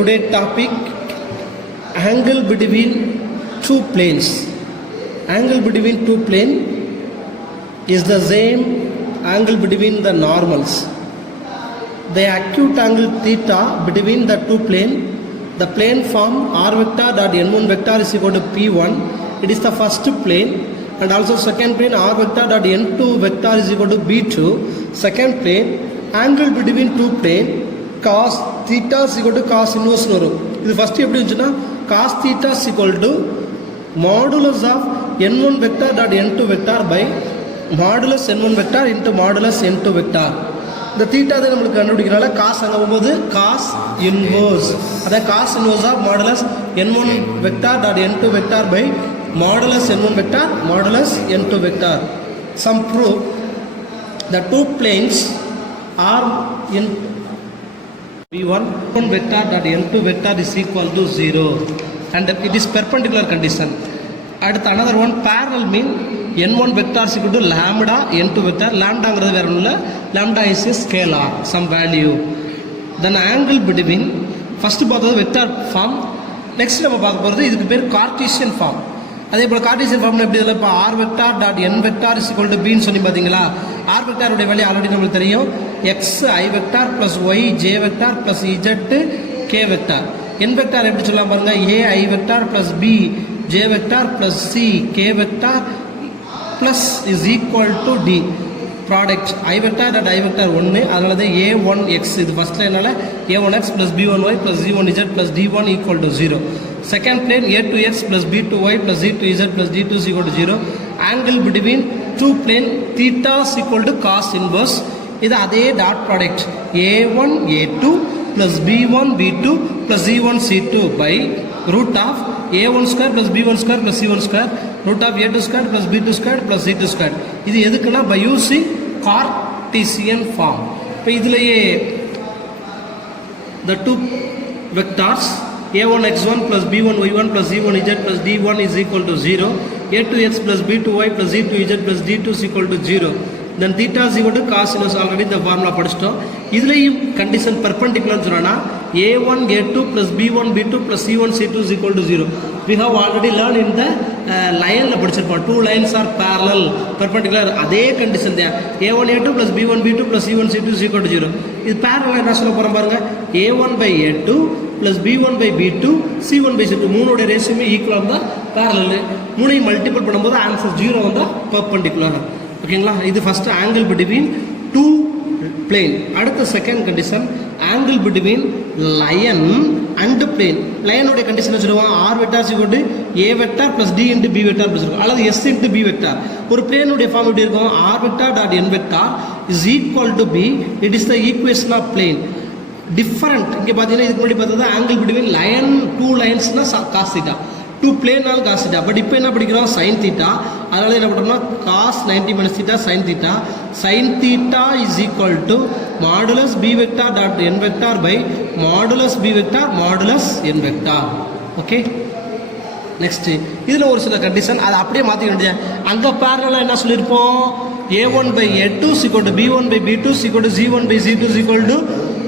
today topic angle between two planes. Angle between two planes is the same angle between the normals. The acute angle theta between the two planes, the plane form r vector dot n1 vector is equal to p1. It is the first plane, and also second plane r vector dot n2 vector is equal to b2. Second plane, angle between two plane cos theta is equal to cos inverse வரும். இது first எப்படி இருந்துச்சுன்னா cos theta is equal to modulus of n1 vector dot n2 vector by modulus n1 vector into modulus n2 vector. இந்த theta தான் நம்மளுக்கு கண்டுபிடிக்கிறனால cos அங்கே போகும்போது காஸ் இன்வர்ஸ், அதாவது cos inverse of modulus n1 vector dot n2 vector by modulus n1 vector modulus n2 vector. Some proof the two planes are in v1 vector dot n2 vector is equal to 0 and it is perpendicular condition. அடுத்து another one parallel mean n1 vector is equal to lambda n2 vector. lambdaங்கிறது வேற ஒன்றும் இல்லை, lambda is a scalar some value. then angle between first பார்த்தது vector form, next நம்ம பார்க்க போகிறது இதுக்கு பேர் கார்டீசியன் ஃபார்ம். அதே போல் கார்டீசியன் ஃபார்ம்ல எப்படி இதில் இப்போ R vector dot N vector is equal to பின்னு சொல்லி பார்த்தீங்களா. ஆர் வெக்டாருடைய வேல்யூ ஆல்ரெடி நம்மளுக்கு தெரியும், X I vector plus Y J vector plus Z K vector. N vector எப்படி சொல்லலாம் பாருங்க, A I vector plus B J vector plus C K vector plus is equal to D. Product I vector dot I vector ஒன்று, அதனால தான் A one X இது ஃபஸ்ட்டில் என்னால் A one X plus b one y plus g one z plus d one equal to 0. Second plane a two x plus b two y plus g two z plus d two is equal to 0. Angle between two plane theta is equal to cos inverse. இது அதே dot product a one a two plus b one b two plus g one c two by root of a1 square plus b1 square plus c1 square root of a2 square plus b2 square plus c2 square. இது எதுக்குன்னா by using Cartesian form. இப்போ இதுலயே the two vectors a1 x1 plus b1 y1 plus c1 z plus d1 is equal to 0, a2 x plus b2 y plus c2 z plus d2 is equal to 0. then theta is equal to cos inverse. Already இந்த formula படிச்சிட்டோம். இதுலயும் condition perpendicular சொன்னா a1 a2 plus b1 b2 plus c1 c2 is equal to 0. we have already learned in the லைன்ல படிச்சிருப்போம், two lines are parallel perpendicular. அதே condition தான் a1 a2 plus b1 b2 plus c1 c2 is equal to 0. இது parallel என்ன சொல்ல போறோம் பாருங்க, a1 by a2 plus b1 by b2 c1 by c2 மூணோட ரேஷியோமே ஈக்குவலா இருந்தா parallel. மூணையும் மல்டிபிள் பண்ணும்போது ஆன்சர் 0 வந்தா பெர்பெண்டிகுலர். ஓகேங்களா. இது first angle between two plane. அடுத்த second condition angle between line and plane. லயனுடைய கண்டிஷன் வச்சுருவோம், R vector equal to A vector plus T into B vector இருக்கும், அல்லது எஸ் இன்டு பி வெக்டார். ஒரு பிளேனுடைய ஃபார்ம் எப்படி இருக்கும், R vector dot N vector is equal to P. It is the equation of plane. Different இங்கே பார்த்தீங்கன்னா இதுக்கு முன்னாடி பார்த்தா ஆங்கிள் பிட்வீன் லயன் டூ லைன்ஸ்னா காஸ் தீட்டா, டூ பிளேனால் காஸ் தீட்டா. பட் இப்போ என்ன படிக்கிறோம், சைன் தீட்டா. அதனால என்ன பண்ணுறோம்னா cos 90 minus theta sine theta. Sine theta is equal to modulus B vector dot N vector by modulus B vector modulus N vector. Okay. Next இதில் ஒரு சில கண்டிஷன் அதை அப்படியே மாற்றிக்க வேண்டியது. அங்கே பேரலாக என்ன சொல்லியிருப்போம், a1 by a2 is equal to b1 by b2 is equal to c1 by c2 is equal to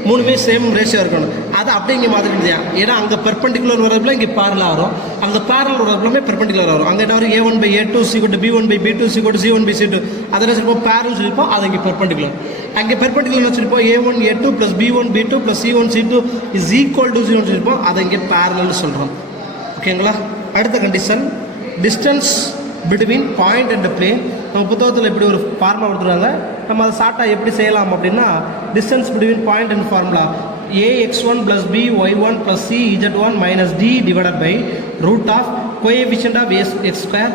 மூணுமே சேம் ரேஷியோ இருக்கணும். அதை அப்படியே இங்கே மாற்றிக்க முடியாது, ஏன்னா அங்கே பெர்பெண்டிகுலர் வரதுல இங்கே பேரலாக வரும், அங்கே பேரல் வரதுமே பெர்பெண்டிகுலர் வரும். அங்கே என்ன வரும், a1 by a2 is equal to b1 by b2 is equal to c1 by c2. அதை சொல்லிப்போம் பேரல் சொல்லிப்போம், அது இங்கே பெர்பெண்டிகுலர். அங்கே பெர்பெண்டிகுலர் வச்சுருப்போம் a1 a2 plus b1 b2 plus c1 c2 is equal to 0 சொல்லிப்போம், அதை இங்கே பேரல் சொல்கிறோம். ஓகேங்களா. அடுத்த condition distance between point and plane. நம்ம புத்தகத்தில் இப்படி ஒரு ஃபார்முலா கொடுத்துருவாங்க, நம்ம அதை ஷார்ட்டாக எப்படி செய்யலாம் அப்படின்னா distance between point and formula ax1 plus by1 plus cz1 minus d divided by root of coefficient of x square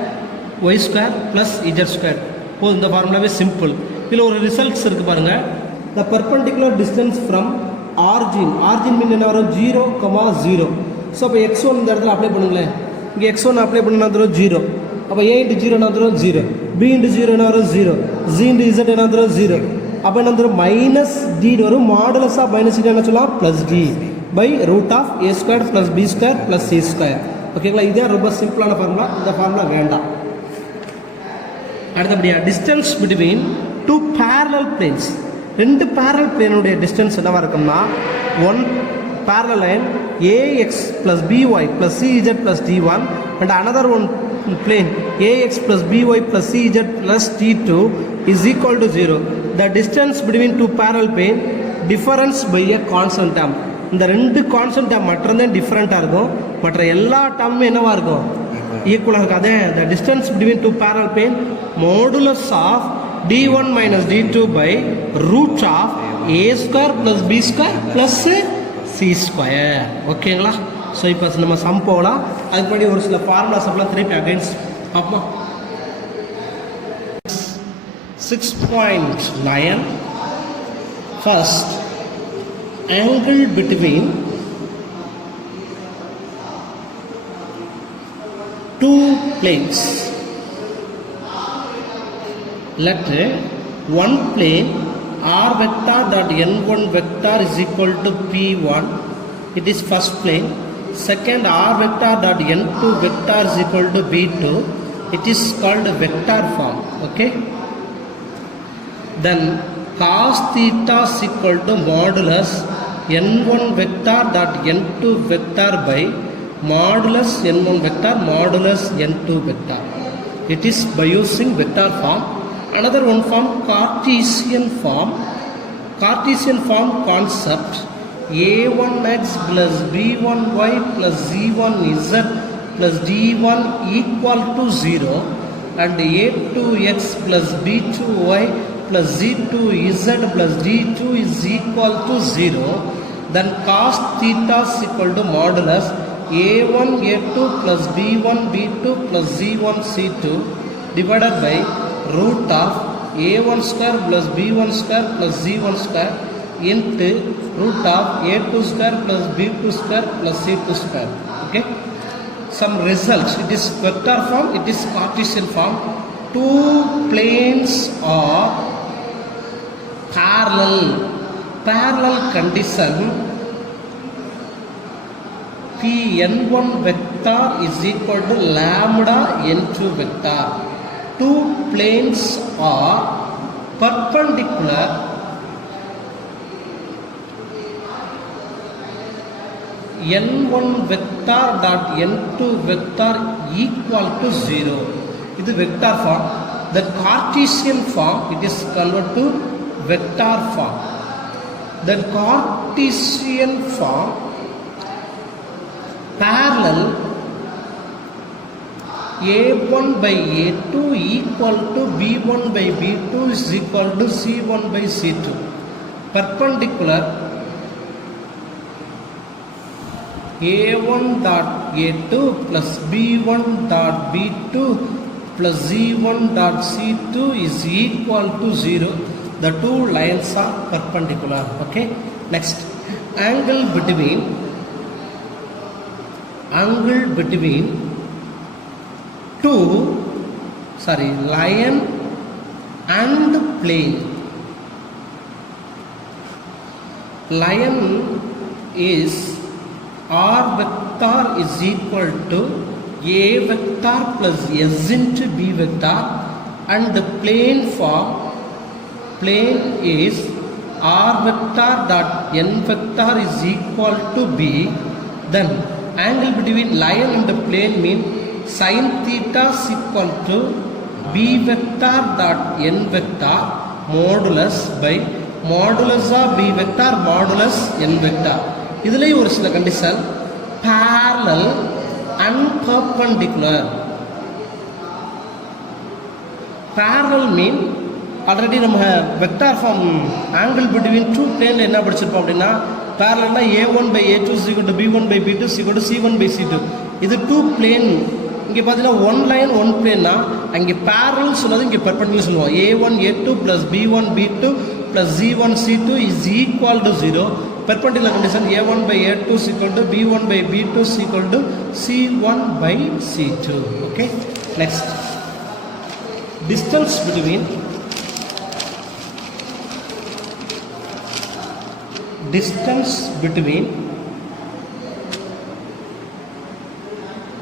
y square plus z square. இப்போ இந்த ஃபார்முலாவே சிம்பிள். இதில் ஒரு ரிசல்ட்ஸ் இருக்குது பாருங்கள். த பர்பெண்டிகுலர் டிஸ்டன்ஸ் ஃப்ரம் ஆர்ஜின் மீன் என்ன வரும், 0, 0. So அப்போ x1 இந்த இடத்துல அப்ளை பண்ணுங்களேன், இங்கே x1 அப்ளை பண்ணா தரும் 0. அப்போ a இன்ட்டு 0 என்ன தரும் 0, b இன்ட்டு 0 என்ன வரும் 0, z இன்ட்டு z என்ன தரும் 0. அப்போ என்ன தரும் மைனஸ் டி வரும், மாடுலஸ் ஆஃப் மைனஸ் டி என்ன சொல்லலாம் plus d by root of A square plus B square plus C square. ஓகேங்களா. இதே ரொம்ப சிம்பிளான ஃபார்முலா, இந்த ஃபார்முலா வேண்டாம். அடுத்தபடியாக distance between two parallel planes. ரெண்டு பேரலல் பிளேனுடைய டிஸ்டன்ஸ் என்னவா இருக்கும்னா 1 parallel line ax plus by plus cz plus d1 and another one plane ax plus by plus cz plus d2 is equal to 0. The distance between two parallel plane difference by a constant term. இந்த ரெண்டு constant term மட்டும்தான் டிஃப்ரெண்ட்டாக இருக்கும், மற்ற எல்லா டேர்மும் என்னவாக இருக்கும், ஈக்குவலாக இருக்கும். அதே the distance between two parallel plane modulus of d1 minus d2 by root of a square plus b square plus c square. ஓகேங்களா? ஸோ இப்போ நம்ம சம் போகலாம். அதுக்கு முன்னாடி ஒரு சில ஃபார்முலாஸ் எல்லாம் திருப்பி அகைன்ஸ் பார்ப்போம். 6.9 first angle between two planes. Let one plane r vector dot n1 vector is equal to p1. It is first plane. Second r vector dot n2 vector is equal to b2. It is called vector form. Okay. Then cos theta is equal to modulus n1 vector dot n2 vector by modulus n1 vector modulus n2 vector. It is by using vector form. Another one form, Cartesian form. Cartesian form concept a1x plus b1y plus z1z plus d1 equal to 0 and a2x plus b2y plus z2z plus d2 is equal to 0. Then cos theta is equal to modulus a1 a2 plus b1 b2 plus z1 c2 divided by root of a1 square plus b1 square plus z1 square into root of a2 square plus b2 square plus c2 square. Okay. Some results. It is vector form. It is Cartesian form. Two planes are parallel. Parallel condition. Pn1 vector is equal to lambda n2 vector. Two planes are perpendicular. n1 vector dot n2 vector equal to 0. This is vector form. The Cartesian form, it is converted to vector form. The Cartesian form parallel a1 by a2 equal to b1 by b2 is equal to c1 by c2. Perpendicular a1 dot a2 plus b1 dot b2 plus z1 dot c2 is equal to 0. The two lines are perpendicular. Okay. Next, angle between line and plane. Line is r vector is equal to a vector plus s into b vector, and the plane is r vector dot n vector is equal to b. Then angle between line and the plane means sin theta is equal to b vector dot n vector modulus by modulus of b vector modulus n vector. இதிலே ஒரு சில condition, parallel and perpendicular. Parallel mean already நம்ம vector form angle between two பிளேனில் என்ன படிச்சிருப்போம் அப்படின்னா, parallelனா a1 by a2 is equal to b1 by b2 is equal to c1 by c2. இது two plane. இங்கே பார்த்தீங்கன்னா ஒன் லைன் ஒன் பிளேன்னா அங்கே parallel சொன்னது இங்கே பெர்பெண்டிகுலர் சொல்லுவோம். a1 a2 plus b1 b2 plus z1 c2 is equal to 0. Perpendicular condition a1 by a2 is equal to b1 by b2 is equal to c1 by c2. Okay. Next, distance between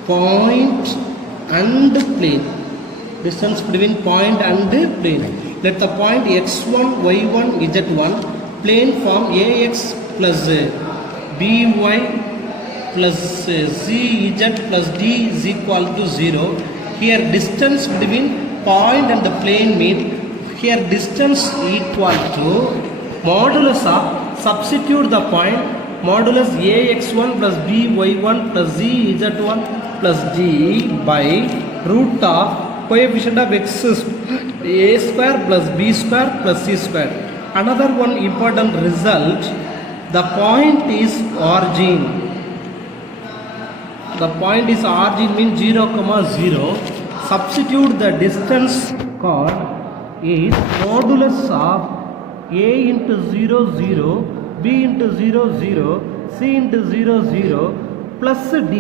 point and plane. Distance between point and plane. Let the point x1 y1 z1 plane form ax plus by plus zz plus d is equal to 0. Here distance between point and the plane meet. Here distance equal to modulus of, substitute the point, modulus ax1 plus by1 plus zz1 plus d by root of coefficient of x a square plus b square plus c square. Another one important result, the point is origin. The point is origin means 0, 0. Substitute the distance called is modulus of a into 0, 0, b into 0, 0, c into 0, 0 plus d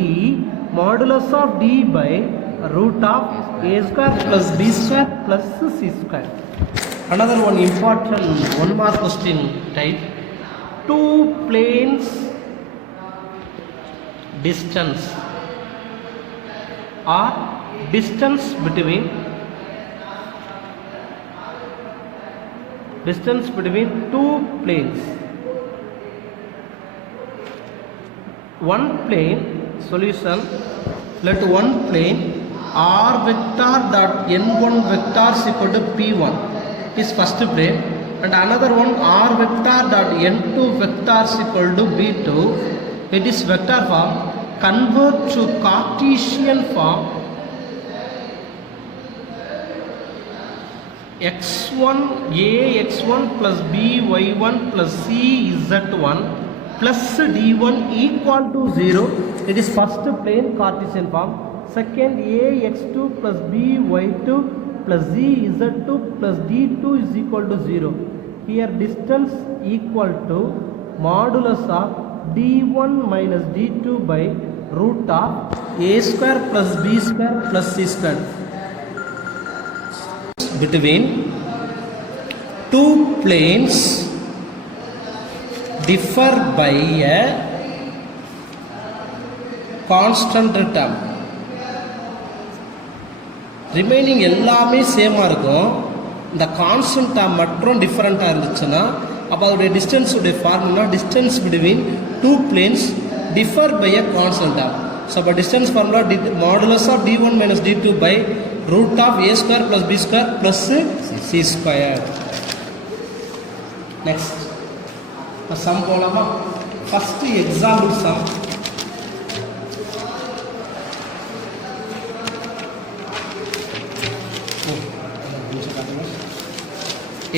modulus of d by root of a square plus b square plus c square. Another one important one mark question type. Two planes distance or distance between two planes. One plane solution, let one plane r vector dot n1 vector is equal to p1 is first plane, and another one r vector dot n2 vector is equal to b2. It is vector form. Convert to Cartesian form. x1 ax1 plus by1 plus cz1 plus d1 equal to 0. It is first plane Cartesian form. Second, ax2 plus by2 plus zz2 plus d2 is equal to 0. Here distance equal to modulus of d1 minus d2 by root of a square plus b square plus c square. Between two planes differ by a constant term. Remaining எல்லாமே சேமாக இருக்கும். இந்த constant term மட்டும் டிஃப்ரெண்ட்டாக இருந்துச்சுன்னா அப்போ அதோடைய distance உடைய formula distance between two planes differ by a constant term. So அப்போ distance formula modulus of d1 minus d2 by root of a square plus b square plus c square. Next sum போலாமா? First example sum.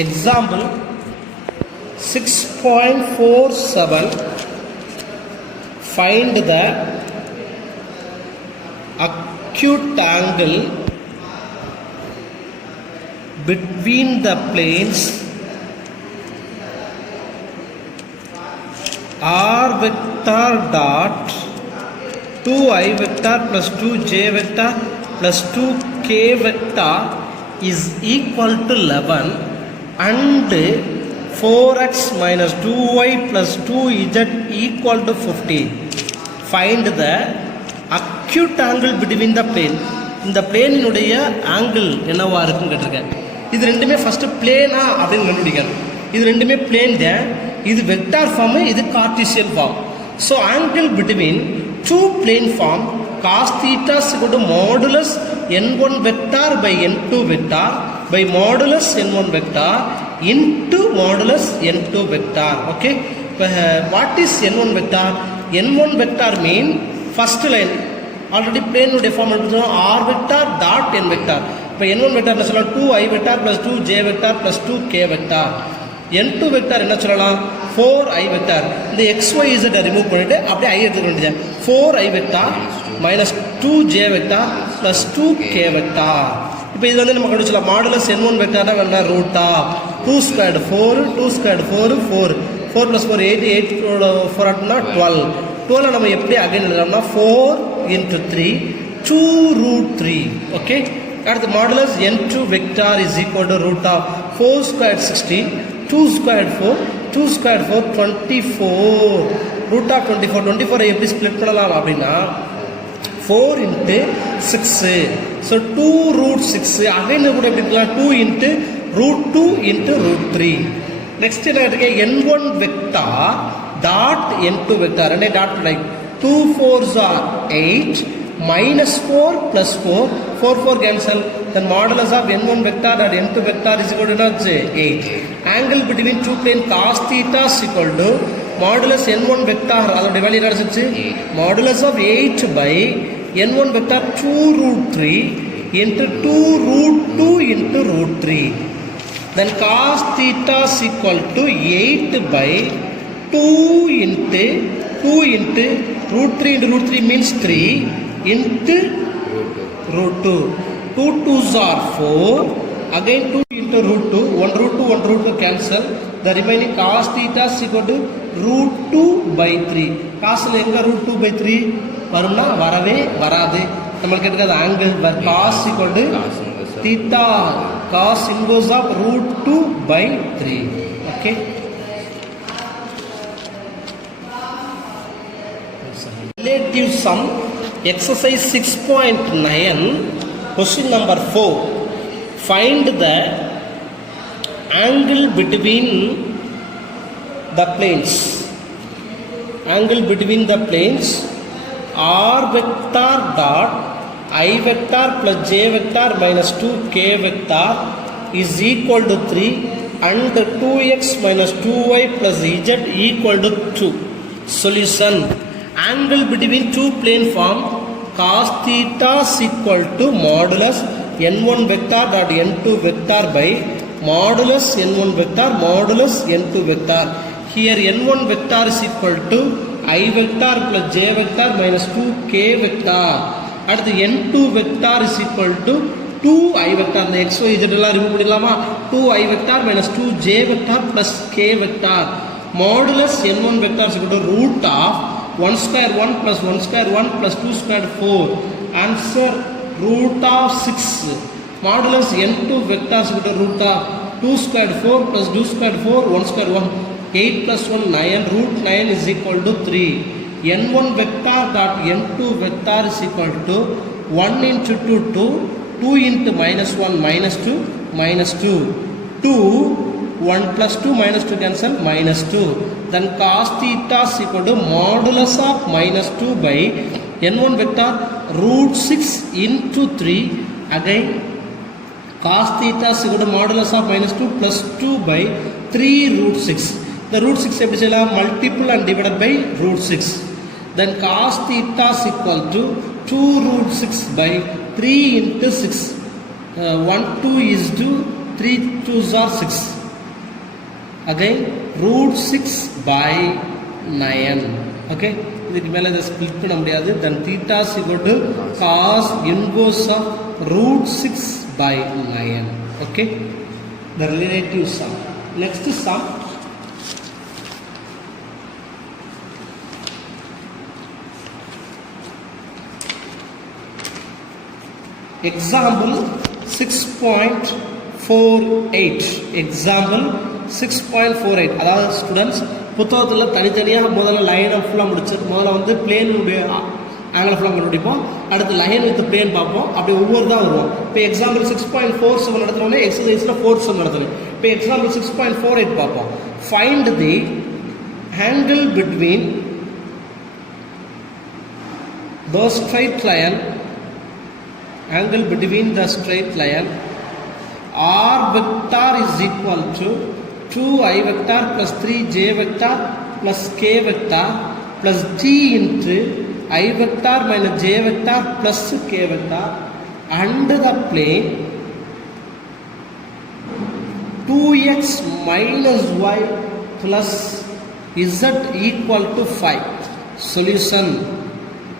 Example 6.47. Find the acute angle between the planes r vector dot 2i vector plus 2j vector plus 2k vector is equal to 11 and 4x minus 2y plus 2z equal to 15. Find the acute angle between the plane. இந்த பிளேனினுடைய angle என்னவா இருக்குன்னு கேட்டிருக்கேன். இது ரெண்டுமே first பிளேனா அப்படின்னு கண்டுபிடிக்கணும். இது ரெண்டுமே பிளேன் தான். இது வெக்டார் ஃபார்ம், இது cartesian form. So angle between two plane form cos theta is equal to modulus n1 vector by n2 vector by modulus n1 vector into modulus n2 vector. Okay, what is n1 vector? n1 vector mean first line. Already plane உடைய form எடுத்துட்டோம் r vector dot n vector. இப்போ n1 vector என்ன சொல்லலாம்? 2i vector plus 2j vector plus 2k vector. n2 vector என்ன சொல்லலாம்? 4i vector. இந்த xy z remove பண்ணிட்டு அப்படியே i எடுத்துக்க வேண்டியது. 4i vector minus 2j vector plus 2k vector. இப்போ இது வந்து நம்ம கண்டுபிடிச்சலாம். மாடுலஸ் n1 வெக்டார்னா என்ன? Root of 2 squared 4 2 squared 4 4 4 plus 4 8 8 4 ஆட்னா 12. 12 நம்ம எப்படி அகைன் எழுதலாம்னா 4 into 3 2 root 3. ஓகே, அடுத்து modulus n2 vector is equal to root of 4 squared 16 2 squared 4 2 squared 4 24 root of 24. 24 எப்படி ஸ்ப்ளிட் பண்ணலாம் அப்படின்னா 4 into 6. So 2 root 6. Again கூட எப்படி இருக்கலாம்? 2 into root 2 into root 3. Next என்ன இருக்கு? n1 vector dot n2 vector and a dot like 2 4s are 8 minus 4 plus 4 4 cancel, then modulus of n1 vector dot n2 vector is equal to 8. Angle between two plane cos theta is equal to modulus n1 vector அதோட value என்ன ஆச்சு? modulus of 8 by n1 vector 2 root 3 into 2 root 2 into root 3. Then cos theta is equal to 8 by 2 into root 3 into root 3 means 3 into root 2. 2 2s are 4. Again 2 into root 2. 1 root 2, 1 root 2 cancel. The remaining cos theta is equal to root 2 by 3. Cos எங்க root 2 by 3 வரும்னா வரவே வராது. நம்மளுக்கு கேட்டது angle where cos equal to theta cos inverse of root 2 by 3. Okay. Relative sum exercise 6.9 question number 4. Find the angle between the planes. Angle between the planes r vector dot I vector plus j vector minus 2k vector is equal to 3 and 2x minus 2y plus z equal to 2. Solution. Angle between two plane form cos theta is equal to modulus n1 vector dot n2 vector by modulus n1 vector modulus n2 vector. Here n1 vector is equal to I vector plus j vector minus 2k vector. At the n2 vector is equal to 2i vector. The x, y, z எல்லாம் remove பண்ணிடலாமா? 2i vector minus 2j vector plus k vector. Modulus n1 vector is equal to root of 1 square 1 plus 1 square 1 plus 2 square 4. Answer root of 6. Modulus n2 vector is equal to root of 2 square 4 plus 2 square 4 1 square 1. 8 plus 1 9 root 9 is equal to 3. n1 vector dot n2 vector is equal to 1 into 2 2 2 into minus 1 minus 2 minus 2 2 1 plus 2 minus 2 cancel minus 2. Then cos theta is equal to modulus of minus 2 by n1 vector root 6 into 3. Again cos theta is equal to modulus of minus 2 plus 2 by 3 root 6. The root 6 எப்படி செய்யலாம்? Multiple and divided by root 6. Then cos theta is equal to 2 root 6 by 3 into 6. 1 2 is 2, 3 2s are 6. Again root 6 by 9. Okay. இதுக்கு மேலே இதை split பண்ண முடியாது. Then theta is equal to cos inverse of root 6 by 9. Okay. The relative sum. Next sum. Example 6.48. Example 6.48. அதாவது students புத்தகத்தில் தனித்தனியாக முதல்ல லைனை ஃபுல்லாக முடிச்சு முதல்ல வந்து பிளேனுடைய ஆங்கிள் ஃபுல்லாக கண்டுபிடிப்போம். அடுத்து லைன் வித் பிளேன் பார்ப்போம். அப்படி ஒவ்வொரு தான் வருவோம். இப்போ எக்ஸாம்பிள் 6.47 நடத்தினோடனே எக்ஸசைஸில் 4 நடத்தணும். இப்போ எக்ஸாம்பிள் 6.48 பார்ப்போம். Find the angle between the straight line angle between the straight line r vector is equal to 2i vector plus 3j vector plus k vector plus t into I vector minus j vector plus k vector and the plane 2x minus y plus z equal to 5. Solution.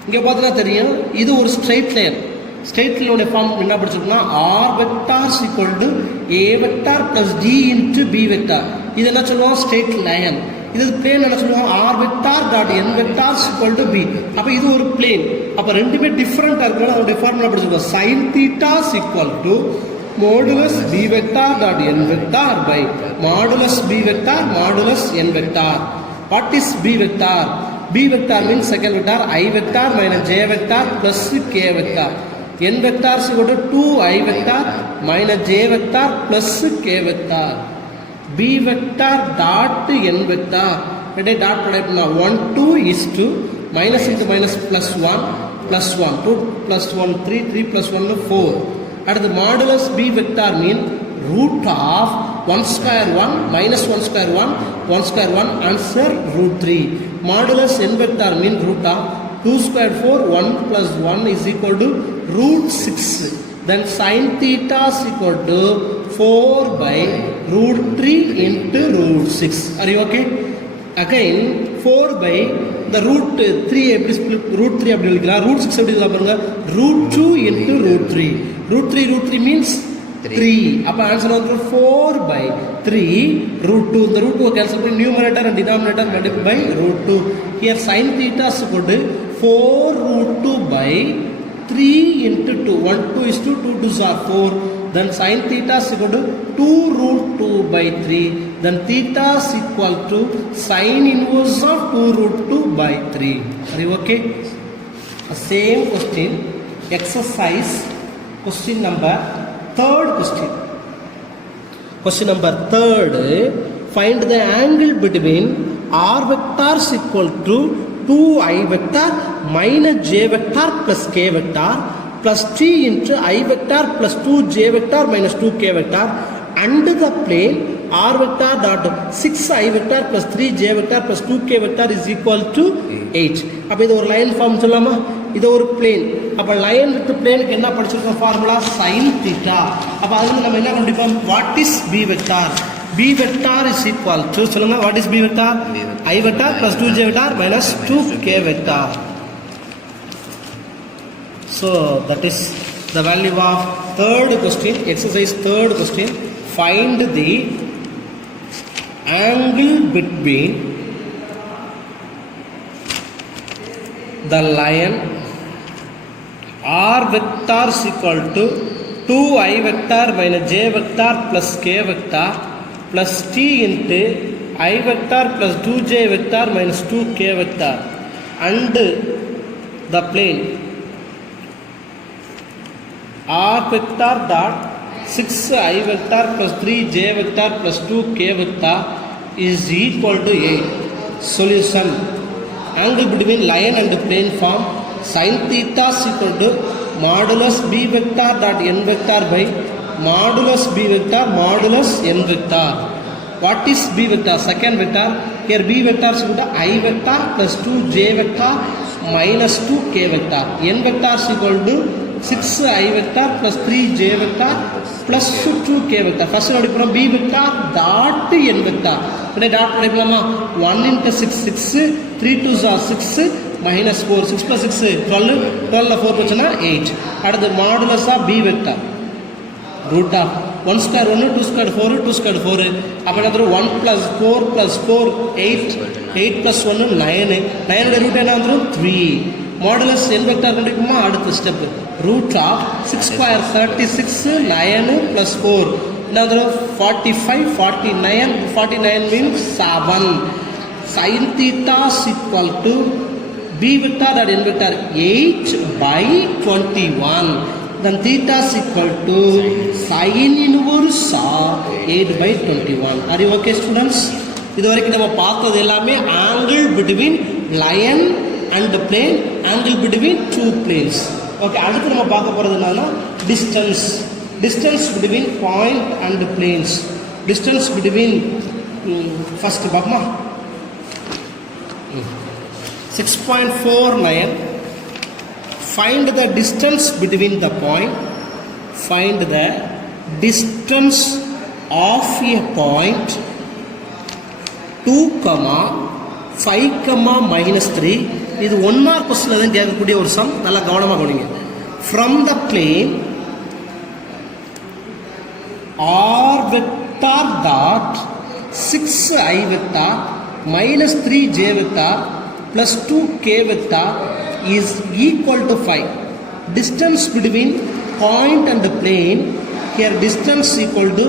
இங்கே பார்த்தா தெரியும் இது ஒரு straight line. Straight லைனோட form என்ன படிச்சிருக்கோம்னா R vectors equal to A vector plus T into B vector. இது என்ன சொல்லுவோம்? Straight line. இது பிளேன் என்ன சொல்லுவோம்? R vector dot N vectors equal to P. அப்போ இது ஒரு பிளேன். அப்போ ரெண்டுமே டிஃப்ரெண்டாக இருக்கணும். அதோடைய ஃபார்முலா படிச்சிருக்கோம். Sine theta's equal to modulus B vector dot N vector by modulus B vector modulus N vector. What is B vector? B vector means second vector I vector minus j vector plus k vector. N vector is equal to 2I vector minus j vector plus k vector. B vector dot n vector. dot product now 1 2 is 2 minus into minus plus 1 plus 1 2 plus 1 3 3 plus 1 4 at the modulus b vector mean root of 1 square 1 minus 1 square 1 1 square 1 answer root 3 modulus n vector mean root of 2 square 4 1 plus 1 is equal to root 6 then sin theta is equal to 4 by root 3 into root 6 are you okay again 4 by the root 3 எப்படி split root 3 அப்படி எழுதிக்கலாம் root 6 எப்படி எழுதலாம் பாருங்க root 2 into root 3 means 3 அப்ப answer வந்து 4 by 3 root 2 the root 2 cancel பண்ணி numerator and denominator multiply by root 2 here sin theta is equal to 4 root 2 by 3 into 2 1 2 is 2 2 2s are 4 then sin theta is equal to 2 root 2 by 3 then theta is equal to sin inverse of 2 root 2 by 3 are you okay same question exercise question number third question number third find the angle between r vector is equal to 2i vector minus j vector plus k vector plus t into I vector plus 2j vector minus 2k vector and the plane r vector dot 6i vector plus 3j vector plus 2k vector is equal to 8 அப்ப இது ஒரு line form சொல்லலாமா இது ஒரு plane அப்ப line with plane-க்கு என்ன படிச்சிருக்கோம் formula sin theta அப்ப அதுல நம்ம என்ன கண்டுபிடிப்போம் what is b vector b vector is equal to சொல்லுங்க what is b vector I vector plus 2j vector minus 2k vector so that is the value of third question exercise third question find the angle between the line r vector is equal to 2i vector minus j vector plus k vector plus t into I vector plus 2j vector minus 2k vector and the plane r vector dot 6i vector plus 3j vector plus 2k vector is equal to 8 solution angle between line and plane form sin theta is equal to modulus b vector dot n vector by modulus b vector modulus n vector what is b vector second vector here b vector is equal to I vector plus 2j vector minus 2k vector n vector is equal to 6i vector plus 3j vector plus 2k vector first what is b vector dot n vector today dot படிக்கலாமா 1 into 6 6 3 2s are 6 minus 4 6 plus 6 12 12 ல 4 போச்சுனா 8 அடுத்து modulus of b vector root of 1 square 1 2 square 4 2 square 4 அப்ப என்ன வரும் 1 plus 4 plus 4 8 8 plus 1 9 9 ஓட root என்ன வந்துரும் 3 modulus n vector கண்டுபிடிக்குமா அடுத்த step root of 6 square 36 9 plus 4 என்ன வந்துரும் 45 49 49 means 7 sin theta is equal to b vector and n vector 8 by 21 then theta is equal to sin inverse of 8 by 21 are you okay students இதுவரைக்கும் நம்ம பார்த்தது எல்லாமே angle between line and plane angle between two planes okay அடுத்து நம்ம பார்க்க போறது என்னன்னா distance between point and planes distance between first பாப்போமா 6.49 find the distance between the point find the distance of a point 2 5 minus 3 இது 1 mark क्वेश्चनல தான் கேட்கக்கூடிய ஒரு சம் நல்லா கவனமா கவனிங்க from the plane r vector dot 6i vector minus 3j vector plus 2k vector is equal to 5 distance between point and the plane here distance equal to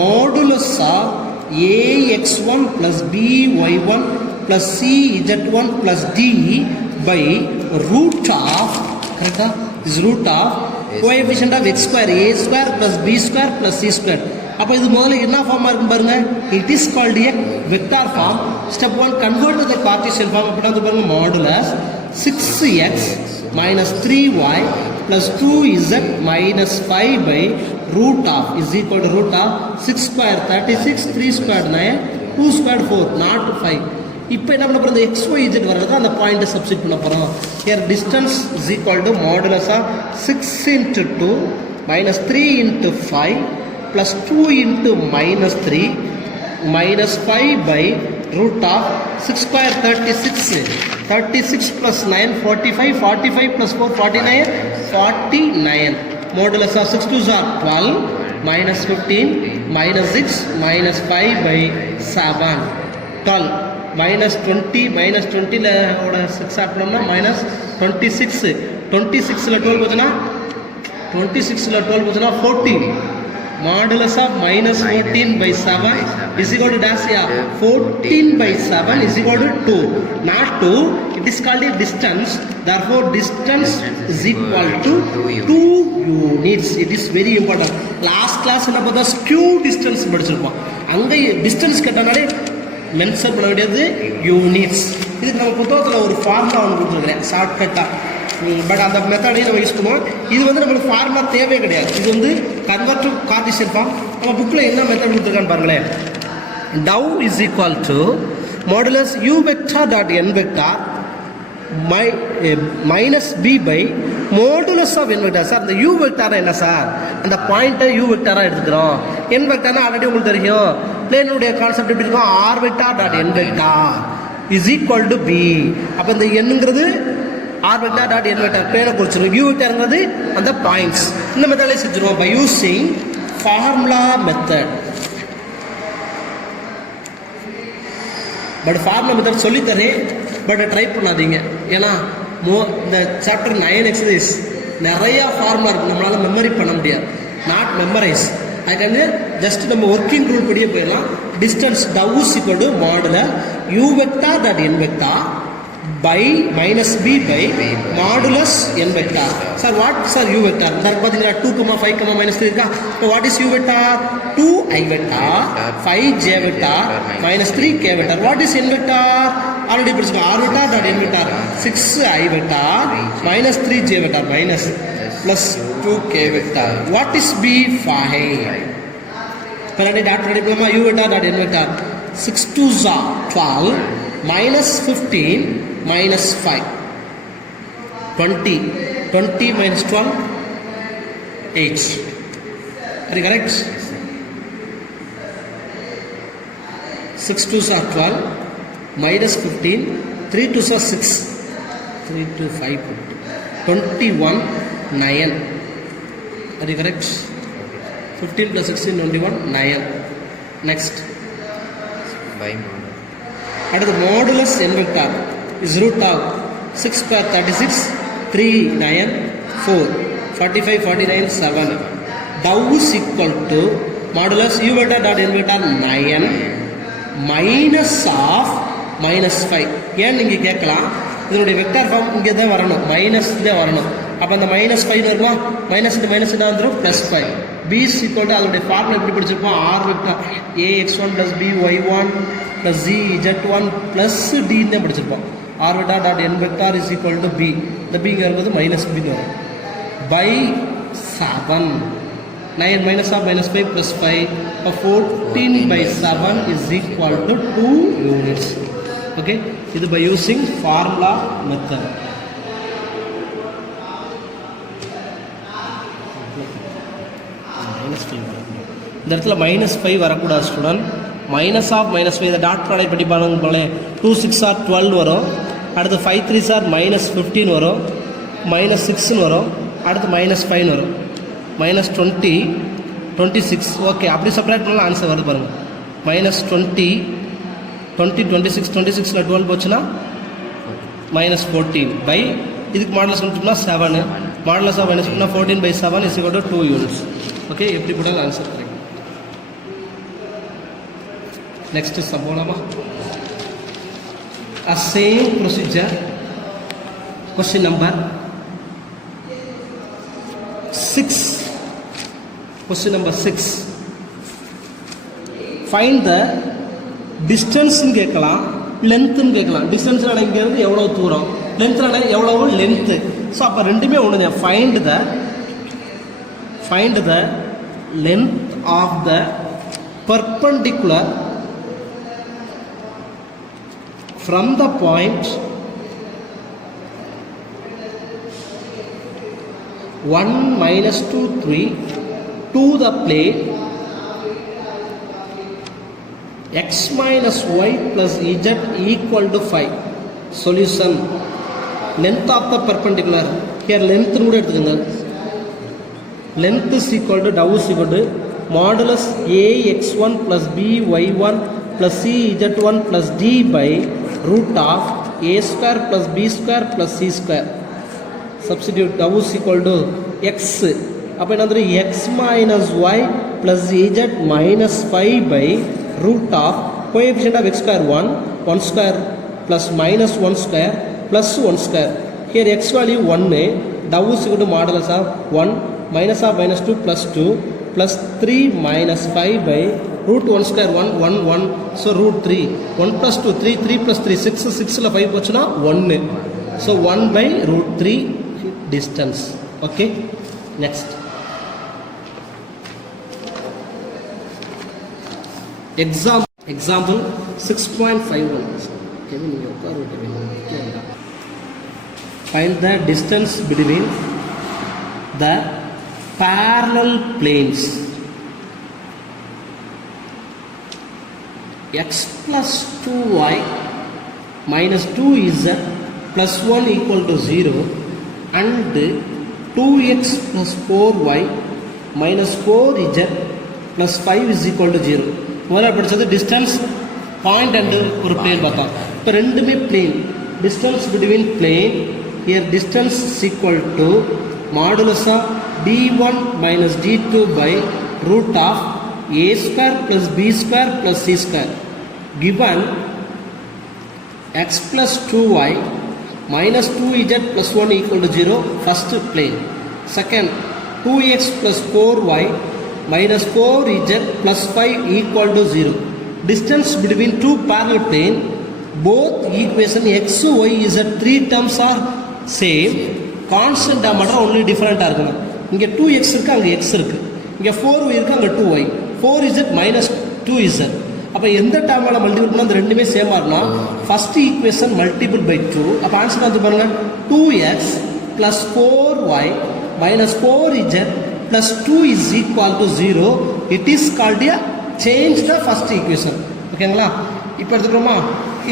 modulus of ax1 plus by1 plus cz1 plus d by root of correct this root of coefficient of x square a square plus b square plus c square அப்போ இது முதல்ல என்ன ஃபார்மாக இருக்கும் பாருங்க, it is called a vector form. Step 1 convert to the Cartesian form. அப்படின்னா வந்து பாருங்க modulus 6x minus 3y plus 2z minus 5 by root of is equal to root of 6 square 36, 3 square 9, 2 square 4, not 5. இப்போ என்ன பண்ண போகிறோம், இந்த X Y Z வர்றது அந்த பாயிண்ட்டை சப்ஸ்டிட் பண்ண போகிறோம். Here distance is equal to modulus of 6 into 2 minus 3 into 5 plus 2 into minus 3 minus 5 by root of 6 square 36, 36 plus 9 45, 45 plus 4 49, 49. Modulus of 6 2s are 12 minus 15 minus 6 minus 5 by 7, 12 minus 20 minus 20 ஓட 6 add பண்ணோம்னா minus 26, 26ல 12 போச்சுன்னா 26ல 12 போச்சுன்னா 14. Modulus of minus 14 by 7 is equal to dash, 14 by 7 is equal to 2, not 2. It is called a distance. Therefore distance is equal to 2 units. It is very important. Last class என்ன பார்த்தா skew distance படிச்சிருப்போம். அங்கே distance கேட்டனாலே mention பண்ண வேண்டியது units. இதுக்கு நம்ம புத்தகத்தில் ஒரு ஃபார்முலா ஒன்று கொடுத்துருக்குறேன் ஷார்ட்கட்டாக. பட் அந்த மெத்தடையும் நம்ம யூஸ் பண்ணுவோம். இது வந்து நம்மளுக்கு ஃபார்முலா தேவையே கிடையாது. இது வந்து கன்வெர்ட் டு கார்ட்டீசியன் ஃபார்ம். நம்ம புக்கில் என்ன மெத்தட் கொடுத்துருக்கான்னு பாருங்களேன். Tau is equal to modulus U vector dot N vector minus B by modulus of N vector. Sir இந்த யூ வெக்டார் என்ன சார், அந்த பாயிண்ட்டை யூ வெக்டாராக எடுத்துக்கிறோம். என் வெக்டார்னா ஆல்ரெடி உங்களுக்கு தெரியும், பிளேனுடைய கான்செப்ட் எப்படி இருக்கும், R vector dot N vector is equal to P. அப்போ இந்த எண்ணுங்கிறது R vector dot N vector பிளேனை குறிச்சிடும், யூ வெக்டார்ங்கிறது அந்த பாயிண்ட்ஸ். இந்த மெத்தடை செஞ்சுருவோம் by using formula method. But formula method சொல்லித்தரேன், பட் ட்ரை பண்ணாதீங்க. ஏன்னா இந்த சாப்டர் 9 எக்ஸசைஸ் நிறையா ஃபார்முலா இருக்குது, நம்மளால் மெமரி பண்ண முடியாது, நாட் மெமரைஸ். அதுக்காக ஜஸ்ட் நம்ம ஒர்க்கிங் ரூல் படியே போயிடலாம். Distance tau is equal to modular U vector dot N vector by minus b by modulus n vector. Sir, what sir u vector? Sir, பார்த்தீங்களா 2, 5, minus 3 இருக்கா? So what is u vector? 2i vector, 5j vector, minus 3k vector. What is n vector? Already படிச்சிருக்கோம். r vector dot n vector 6i vector minus 3j vector minus plus 2k vector. What is b? 5. Already dot ready பண்ணோமா? u vector dot n vector 6 2s are 12 minus 15 minus 5, 20, 20 minus 12, 8. Are you correct? 6 2s are 12, minus 15, 3 2s are 6, 3 to 5, 21, 9. Are you correct? 15 plus 16, 21, 9. Next. By அடுத்து modulus n vector is root of 6 square 36, 3 9 4 45 49 7. Dow is equal to modulus u vector dot n vector 9 minus of minus 5. ஏன் நீங்கள் கேட்கலாம், இதனுடைய vector form இங்கே தான் வரணும், minus தான் வரணும். அப்போ அந்த minus 5 வருமா, மைனஸ் இந்த மைனஸ் என்ன வந்துடும், plus 5. b is equal to அதனுடைய ஃபார்முலா எப்படி படிச்சிருப்போம், r vector ax1 plus by1 plus z1 plus d ன்னு படிச்சிருப்போம். r vector dot n vector is equal to b. இந்த b ங்கிறது மைனஸ் b வரும். by 7. 9 minus of minus 5 plus 5. 14 by 7 is equal to 2 units. Okay, இது by using formula method. இந்த இடத்துல minus 5 வரக்கூடாது student. Minus of minus 5 இதை dot product படி பாருங்களே. 2 6 ஆர் 12 வரும், அடுத்து 5 3 ஆர் minus 15 வரும், minus 6 வரும், அடுத்து minus 5 வரும், minus 20 26. ஓகே, அப்படி செப்பரேட் பண்ணலாம், ஆன்சர் வருது பாருங்கள். minus 20 20 26 26ல் 12 போச்சுன்னா minus 14 பை இதுக்கு மாடலஸ் கொடுத்தோம்னா 7. மாடலஸ் ஆஃப் மைனஸ் பண்ணால் 14 by 7 is equal to 2 units. Okay, எப்படி போட்டாலும் ஆன்சர் கிடைக்கும். Next is Sabolama. A same procedure. Question number 6. Question number 6. Find the டிஸ்டன்ஸ்னு கேட்கலாம், லென்த்துன்னு கேட்கலாம். டிஸ்டன்ஸ்னால் இங்கேருந்து எவ்வளோ தூரம், லென்த்னால் எவ்வளவு லென்த்து. ஸோ அப்போ ரெண்டுமே ஒன்று தான். Find the length of the perpendicular from the point 1 minus 2 3 to the plane x minus y plus z equal to 5. Solution. Length of the perpendicular. Here length கூட எடுத்துக்கங்க. Length is equal to, dou is equal to modulus a x1 plus b y1 plus c z1 plus d by root of a square plus b square plus c square. Substitute dou is equal to x. அப்போ என்னது x minus y plus z minus 5 by root of coefficient of x square 1 square plus minus 1 square plus 1 square. Here x value 1, dou is equal to modulus of 1 minus of minus 2 plus 2 plus 3 minus 5 by root 1 square 1 1 so root 3 1 plus 2 3 3 plus 3 6 6 ல 5 போச்சுனா 1 so 1 by root 3 distance. Okay, next example 6.51. Kevin you ukkar find the distance between the parallel planes x plus 2y minus 2z plus 1 equal to 0 and 2x plus 4y minus 4z plus 5 is equal to 0. முதல்ல படிச்சது distance point and ஒரு plane பார்த்தோம். இப்போ ரெண்டுமே plane. Distance between plane, here distance is equal to modulus of d1 minus d2 by root of a square plus b square plus c square. Given x plus 2y minus 2z plus 1 equal to 0, first plane. Second, 2x plus 4y minus 4z plus 5 equal to 0. Distance between two parallel plane, both equation x, y, z 3 terms are same. Constant term only different இருக்கும். இங்கே 2x இருக்குது, அங்கே x இருக்குது. இங்கே 4y இருக்குது, அங்கே 2y. 4z minus 2z. அப்போ எந்த டேர்மால் மல்டிபிள் பண்ணால் அந்த ரெண்டுமே சேமாக இருந்தால் ஃபஸ்ட் ஈக்குவேஷன் மல்டிபிள் பை 2. அப்போ ஆன்சர் வந்து பாருங்கள் 2x plus 4y minus 4z plus 2 is equal to 0. It is called a change the first equation. ஓகேங்களா? இப்போ எடுத்துக்கிறோமா?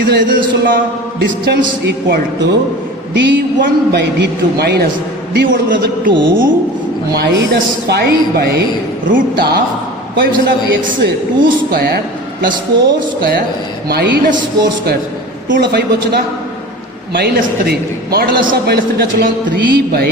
இதில் எது சொல்லலாம்? Distance equal to d1 by d2 minus d1ங்கிறது 2 minus 5 by root of coefficient of x 2 square plus 4 square minus 4 square. 2ல 5 போச்சுன்னா minus 3 modulus of minus 3 சொல்லலாம் 3 by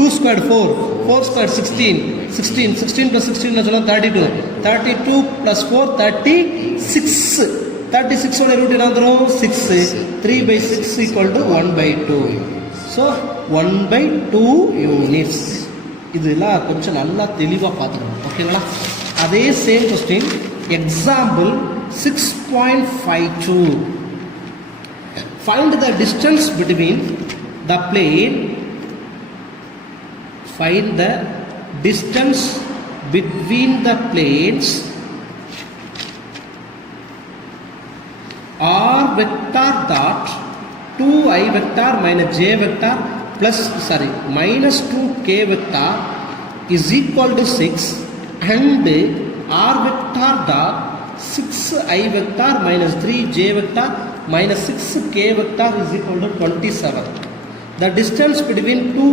2 square 4 square 16 plus 16 சொல்லலாம் 32 plus 4 36 36 root என்ன வந்துரும் 6 3 by 6 equal to 1 by 2. So 1 by 2 units. இதெல்லாம் கொஞ்சம் நல்லா தெளிவாக பார்த்துக்கணும். ஓகேங்களா? அதே same question example 6.52. Find the distance between the plane. Find the distance between the planes r vector dot 2i vector minus j vector plus minus 2k vector is equal to 6 and r vector dot 6i vector minus 3j vector minus 6k vector is equal to 27. The distance between two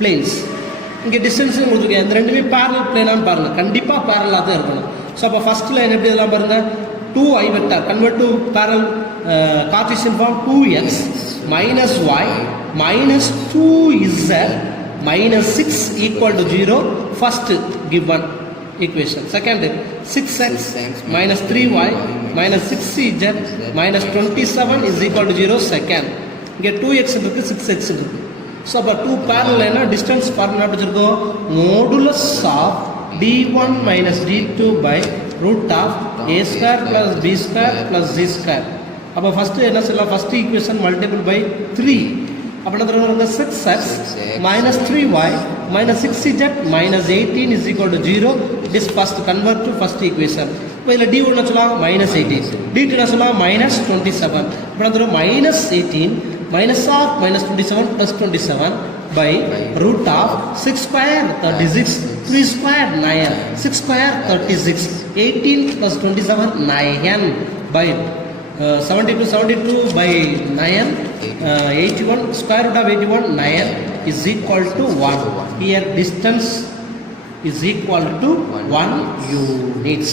planes. இங்கே distance கொடுத்துருக்கேன். இந்த ரெண்டுமே parallel பிளேனான்னு பாருங்கள். கண்டிப்பாக பேரலாக தான் இருக்கணும். So அப்போ ஃபஸ்ட் லைன் எப்படி எல்லாம் பாருங்கள் 2i vector convert to parallel Cartesian form 2x minus y minus 2z minus 6 equal to 0. First given equation. Second 6x minus 3y minus 6z minus 27 is equal to 0. Second இங்கே 2x இருக்கு 6x இருக்கு. So அப்போ 2 parallel என்ன distance பார்த்து என்ன படிச்சிருக்கோம் modulus of d1 minus d2 by root of a square plus b square plus z square. அப்போ first என்ன சொல்லலாம், ஃபஸ்ட்டு ஈக்குவேஷன் மல்டிபிள் பை 3. அப்போ என்ன தருவாங்க, 6x minus 3y minus 6z minus 18 is equal to 0. This first convert to first equation. இப்போ இதில் d ஒன்று சொல்லலாம் minus 18, d2 என்ன சொல்லலாம் minus 27. இப்போ என்ன தருவோம் minus 18 minus of minus 27 plus 27 by root of 6 square 36 3 square 9 6 square 36 18 plus 27 9 by 72 by 9 81 square root of 81 9 is equal to 1. Here distance is equal to 1 units.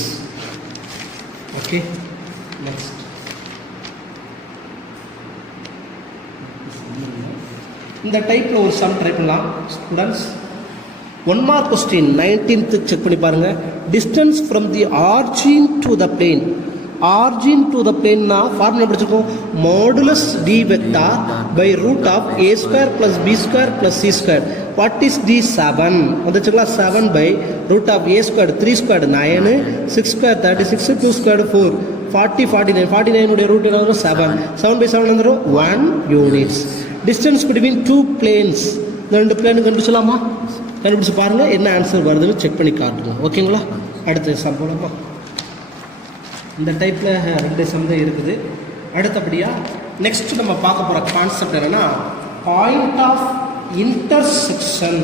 Okay, next. இந்த டைப்பில் ஒரு sum try பண்ணலாம் students. 1 mark question 19th check பண்ணி பாருங்கள். Distance from the origin to the plane. Origin to the பிளேன்னா formula படிச்சிருக்கோம், modulus D vector by root of A square plus B square plus C square. What is D 7 வந்துச்சுங்களா, 7 by root of A square 3 square 9 6 square 36 2 square 4 40 49 49 உடைய root என்ன வரும் 7 7 by 7 வந்துடும் 1 units. Distance between 2 planes, இந்த 2 plane கண்டுபிடிச்சலாமா, கண்டுபிடிச்சு பாருங்கள் என்ன answer வருதுன்னு செக் பண்ணி காட்டுங்க. ஓகேங்களா, அடுத்த சம் போலாமா. இந்த டைப்பில் 2 சம் தான் இருக்குது. அடுத்தபடியாக நெக்ஸ்ட் நம்ம பார்க்க போகிற கான்செப்ட் என்னென்னா பாயிண்ட் ஆஃப் இன்டர்செக்ஷன்.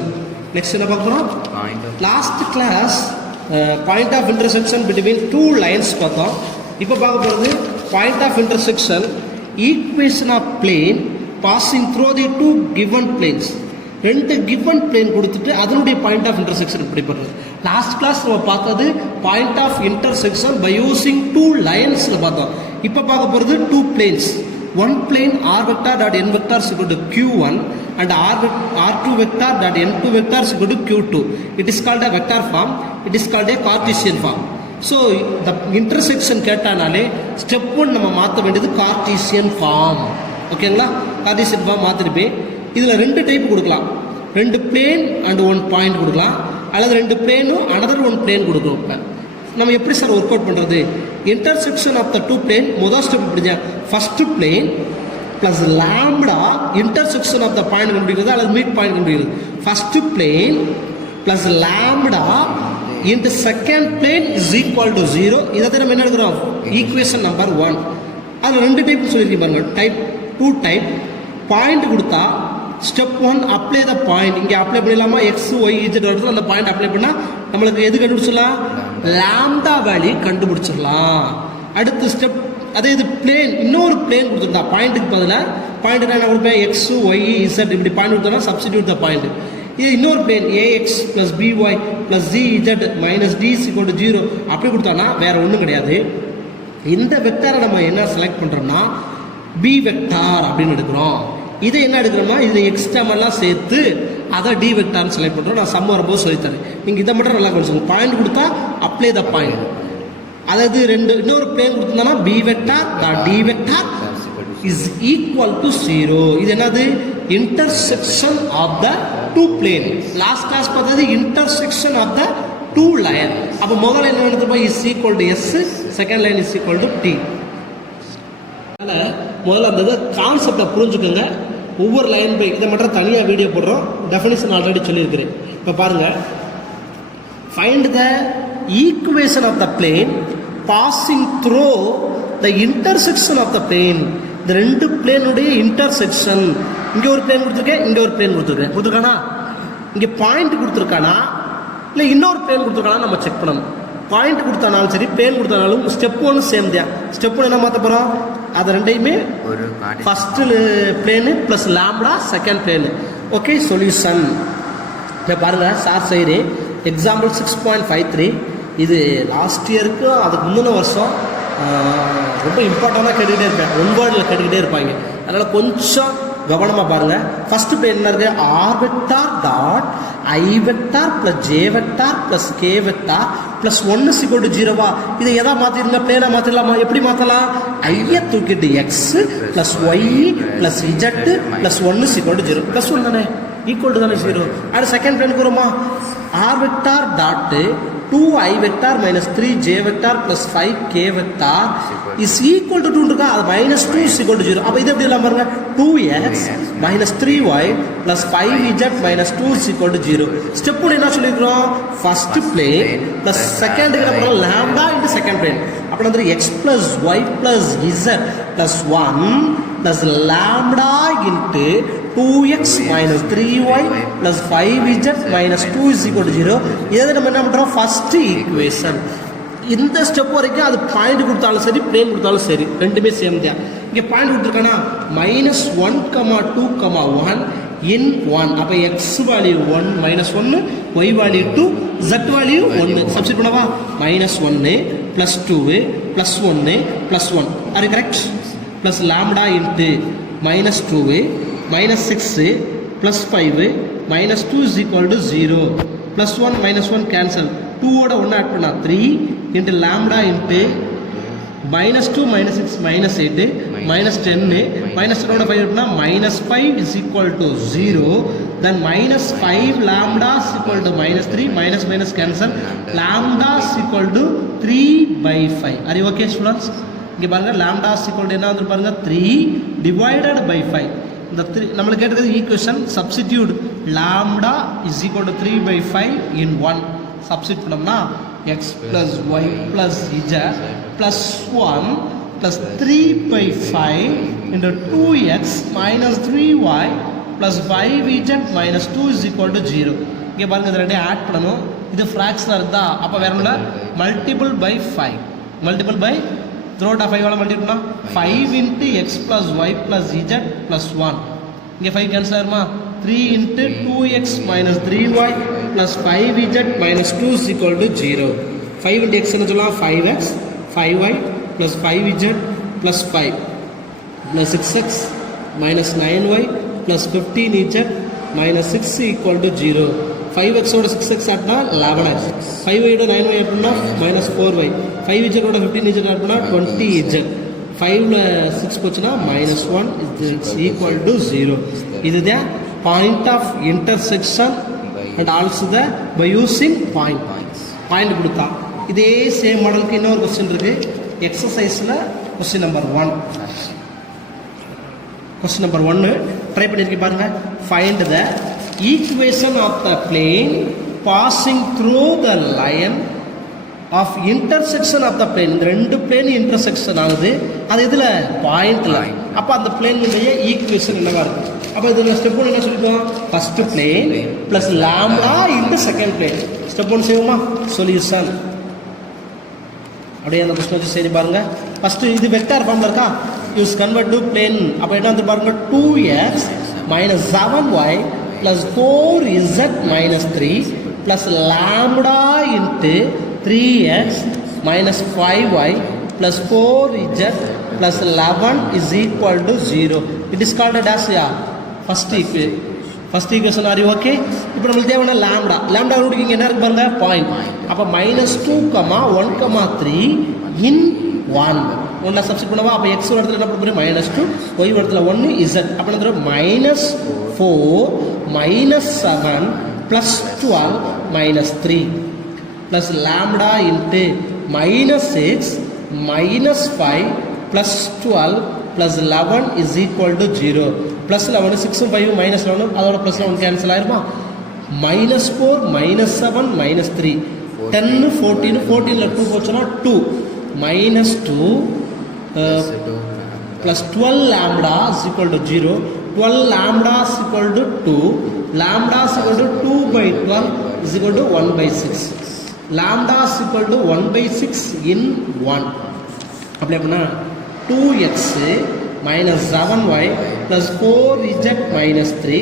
நெக்ஸ்ட் என்ன பார்க்க போகிறோம், last class point of intersection between 2 lines பார்த்தோம். இப்போ பார்க்க போகிறது point of intersection equation of plane passing through the 2 given planes. 2 given plane கொடுத்துட்டு அதனுடைய பாயிண்ட் ஆஃப் இன்டர்செக்ஷன் எப்படி பண்ணுறது. லாஸ்ட் கிளாஸ் நம்ம பார்த்தது point of intersection by using 2 லைன்ஸ்ல பார்த்தோம். இப்போ பார்க்க போகிறது 2 planes. One plane r vector dot n vector is equal to q1 and r2 vector dot n2 vector is equal to q2. It is called a vector form. It is called a Cartesian form. So இந்த intersection கேட்டானாலே step 1 நம்ம மாற்ற வேண்டியது Cartesian form. ஓகேங்களா, Cartesian form மாற்றிருப்பேன். இதில் 2 type கொடுக்கலாம், 2 plane and 1 point கொடுக்கலாம், அல்லது 2 பிளேனும் another 1 plane கொடுக்கலாம். நம்ம எப்படி சார் ஒர்க் அவுட் பண்ணுறது, இன்டர்செக்ஷன் ஆஃப் த 2 பிளேன் முதல் ஸ்டெப் இப்படி, first plane plus lambda intersection of the point கண்டுபிடிக்கிறது அல்லது மீட் பாயிண்ட் கண்டுபிடிக்கிறது. ஃபஸ்ட்டு பிளேன் ப்ளஸ் லாம்டா இந்த second plane is equal to 0. இதை தான் நம்ம என்ன எடுக்கிறோம், ஈக்குவேஷன் நம்பர் 1. அதில் 2 டைப் சொல்லியிருக்கீங்க பாருங்கள். Type 2 type. பாயிண்ட் கொடுத்தா ஸ்டெப் 1 அப்ளை த பாயிண்ட். இங்கே அப்ளை பண்ணிடலாமா, எக்ஸ் ஒய் இஜெட் வருது, அந்த பாயிண்ட் அப்ளை பண்ணால் நம்மளுக்கு எது கண்டுபிடிச்சிடலாம், லாம்டா வேல்யூ கண்டுபிடிச்சிடலாம். அடுத்த ஸ்டெப் அதே இது பிளேன், இன்னொரு பிளேன் கொடுத்துருந்தா பாயிண்ட்டுக்கு பதிலாக பாயிண்ட் என்ன கொடுப்பேன், எக்ஸ் ஒய் இசட் இப்படி பாயிண்ட் கொடுத்தோம்னா சப்ஸ்டிடியூட் த பாயிண்ட். இது இன்னொரு plane A X plus B Y plus G Z minus D = 0 அப்படி கொடுத்தோன்னா வேறு ஒன்றும் கிடையாது. இந்த வெக்டாரை நம்ம என்ன செலக்ட் பண்ணுறோம்னா பி வெக்டார் அப்படின்னு எடுக்கிறோம். இதை என்ன எடுக்கிறோம்னா இதில் எக்ஸ்டமெல்லாம் சேர்த்து அதை டி வெக்டார்னு செலக்ட் பண்ணுறோம். நான் சம் வரும்போது சொல்லித்தரேன். நீங்கள் இதை மட்டும் நல்லா கொஞ்சம் பாயிண்ட் கொடுத்தா அப்ளை த பாயிண்ட். அதாவது இன்னொரு பிளேன் கொடுத்துருந்தோம்னா P vector D vector is equal to 0. இது என்னது, intersection of the 2 plane. Last class பார்த்தது இன்டர்செக்ஷன் ஆஃப் த 2 லைன். அப்போ முதல் லைன் என்ன is equal to S, second line is equal to T. அதனால் முதல்ல அந்த கான்செப்டை புரிஞ்சுக்கோங்க. ஒவ்வொரு லைன் பை இதை மட்டும் தனியாக வீடியோ போடுறோம், டெஃபினிஷன் ஆல்ரெடி சொல்லியிருக்கிறேன். இப்போ பாருங்கள், find the equation of the plane passing through the intersection of the plane. இந்த 2 பிளேனுடைய இன்டர்செக்ஷன். இங்கே ஒரு பிளேன் கொடுத்துருக்கேன், இங்கே ஒரு பிளேன் கொடுத்துருக்கானா, இங்கே பாயிண்ட் கொடுத்துருக்கானா இல்லை இன்னொரு பிளேன் கொடுத்துருக்கானா நம்ம செக் பண்ணணும். பாயிண்ட் கொடுத்தானாலும் சரி பிளேன் கொடுத்தானாலும் ஸ்டெப் 1 சேம் தான். ஸ்டெப் 1 என்ன மாற்ற போகிறோம், அது ரெண்டையுமே first plane plus lambda second plane. Okay, solution இதை பாருங்கள். சார் செய்கிறேன் எக்ஸாம்பிள் 6.53. இது லாஸ்ட் இயருக்கு அதுக்கு முந்தின வருஷம் ரொம்ப இம்பார்ட்டண்டாக கேட்டுக்கிட்டே இருப்பேன், 1 வேர்டில் கேட்டுக்கிட்டே இருப்பாங்க. அதனால் கொஞ்சம் கவனமாக பாருங்கள். ஃபஸ்ட்டு பிளேன் என்ன இருக்குது, R vector dot I vector plus J vector plus K vector plus 1 = 0வா. இதை எதா மாற்றிருங்க, பிளேனாக மாற்றிடலாமா, எப்படி மாற்றலாம், ஐயை தூக்கிட்டு X plus Y plus Z plus 1 = 0 plus 1 தானே ஈக்குவல் டு தானே 0. அடுத்து செகண்ட் பிளேனுக்கு வருமா, R vector dot 2i vector minus 3j vector plus 5k vector is equal to 2 இருக்கா அது minus 2 is equal to 0. அப்ப இது எப்படி எழுதலாம் பாருங்க 2x minus 3y plus 5z minus 2 is equal to 0. Step 1 என்ன சொல்லிருக்கோம் first plane plus second க்கு நம்ம lambda into second plane. அப்ப வந்து x plus y plus z plus 1 plus lambda into 2x minus 3y plus 5z minus 2 is equal to 0. இதை நம்ம என்ன பண்றோம் first equation. இந்த ஸ்டெப் வரைக்கும் அது பாயிண்ட் கொடுத்தாலும் சரி பிளேன் கொடுத்தாலும் சரி ரெண்டுமே சேம் தான். இங்கே பாயிண்ட் கொடுத்துருக்கானா மைனஸ் 1, 2, 1 in 1. அப்போ X value 1 minus 1, Y value 2, Z value 1. Substitute பண்ணவா மைனஸ் 1 ப்ளஸ் 2 ப்ளஸ் 1 ப்ளஸ் 1 அது correct. Plus lambda into minus 2 minus 6 plus 5 minus 2 is equal to 0. Plus 1 minus 1 cancel, 2ஓட 1 add பண்ணா 3 into lambda into minus 2 minus 6 minus 8 minus 10 minus 10 5 எடுத்தா minus 5 is equal to 0. then minus 5 lambda is equal to minus 3 minus minus cancel, lambda is equal to 3 by 5. are you okay students? இங்க பாருங்க lambda is equal to என்ன வந்து பாருங்க 3 divided by 5. இந்த 3 நமக்கு கேட்டது equation substitute lambda is equal to 3 by 5 in 1 substitute பண்ணோம்னா x plus y plus z plus 1 plus 3 by 5 into 2x minus 3y plus 5z minus 2 is equal to 0. இங்கே பாருங்க இது ரெண்டையும் ஆட் பண்ணணும். இது ஃப்ராக்ஷனாக இருந்தா அப்போ வேற ஒன்றும் இல்லை multiple by 5 multiple by throat of 5 multiple பண்ணால் 5 into x plus y plus z plus 1. இங்கே 5 கேன்சல் ஆயிருமா 3 into 2x minus 3y plus 5z minus 2 is equal to 0. 5 into x என்ன சொல்லலாம் 5x 5y plus 5z plus 5 plus 6x minus 9y plus 15z minus 6 equal to 0. 5x ஓட 6x ஆட்னா 11x, 5y ஓட 9y ஆட்னா minus 4y, 5z ஓட 15z ஆட்னா 20z, 5ல 6 போச்சுன்னா minus 1 is equal to 0. இதுதான் point of intersection and also the by using point கொடுத்தா. இதே same மாடலுக்கு இன்னொரு question இருக்கு எக்ஸசைஸில் question number 1. Question number 1 try பண்ணியிருக்கேன் பாருங்க. Find the equation of the plane passing through the line of intersection of the plane. இந்த ரெண்டு பிளேன் இன்டர்செக்ஷன் ஆகுது, அது இதில் பாயிண்ட்ல. அப்போ அந்த பிளேனுடைய ஈக்குவேஷன் என்னவா இருக்கு? அப்போ இதில் ஸ்டெப் 1 என்ன சொல்லிடுவோம் ஃபர்ஸ்ட் பிளேன் ப்ளஸ் லாம்டா இந்த செகண்ட் பிளேன். ஸ்டெப் 1 செய்வோமா சொல்யூஷன். அப்படியே அந்த கொஸ்டின் வச்சு சரி பாருங்க. ஃபர்ஸ்ட் இது வெக்டார் ஃபார்ம்ல இருக்கா, யூஸ் கன்வெர்ட் டு பிளேன். அப்போ என்ன வந்து பாருங்க 2x minus 7y plus 4z minus 3 plus lambda into 3x minus 5y plus 4z plus 11 is equal to 0. It is called as first equation. are you okay? இப்போ நம்மளுக்கு தேவையான lambda. Lambda ரூட்டுக்கு இங்கே என்ன இருக்கு பாருங்க பாயிண்ட். அப்போ minus 2, 1, 3 in 1 ஒன்றா substitute பண்ணவா. அப்போ எக்ஸ் ஒரு இடத்துல என்ன பண்ண போகிறோம் minus 2, ஒய் ஒரு இடத்துல 1 z. அப்போ என்ன minus 4 minus 7 plus 12 minus 3 plus lambda into minus 6 minus 5 plus 12 plus 11 is equal to 0. plus 11 6 5 minus 11 அதோட plus 11 கேன்சல் ஆயிருமா. minus 4 minus 7 minus 3 10 14 14ல 2 போச்சுன்னா 2 minus 2 plus 12 lambda is equal to 0. 12 lambda is equal to 2. Lambda is equal to 2 by 12 is equal to 1 by 6. Lambda is equal to 1 by 6 in 1. apply பண்ணா 2x minus 7y plus 4z minus 3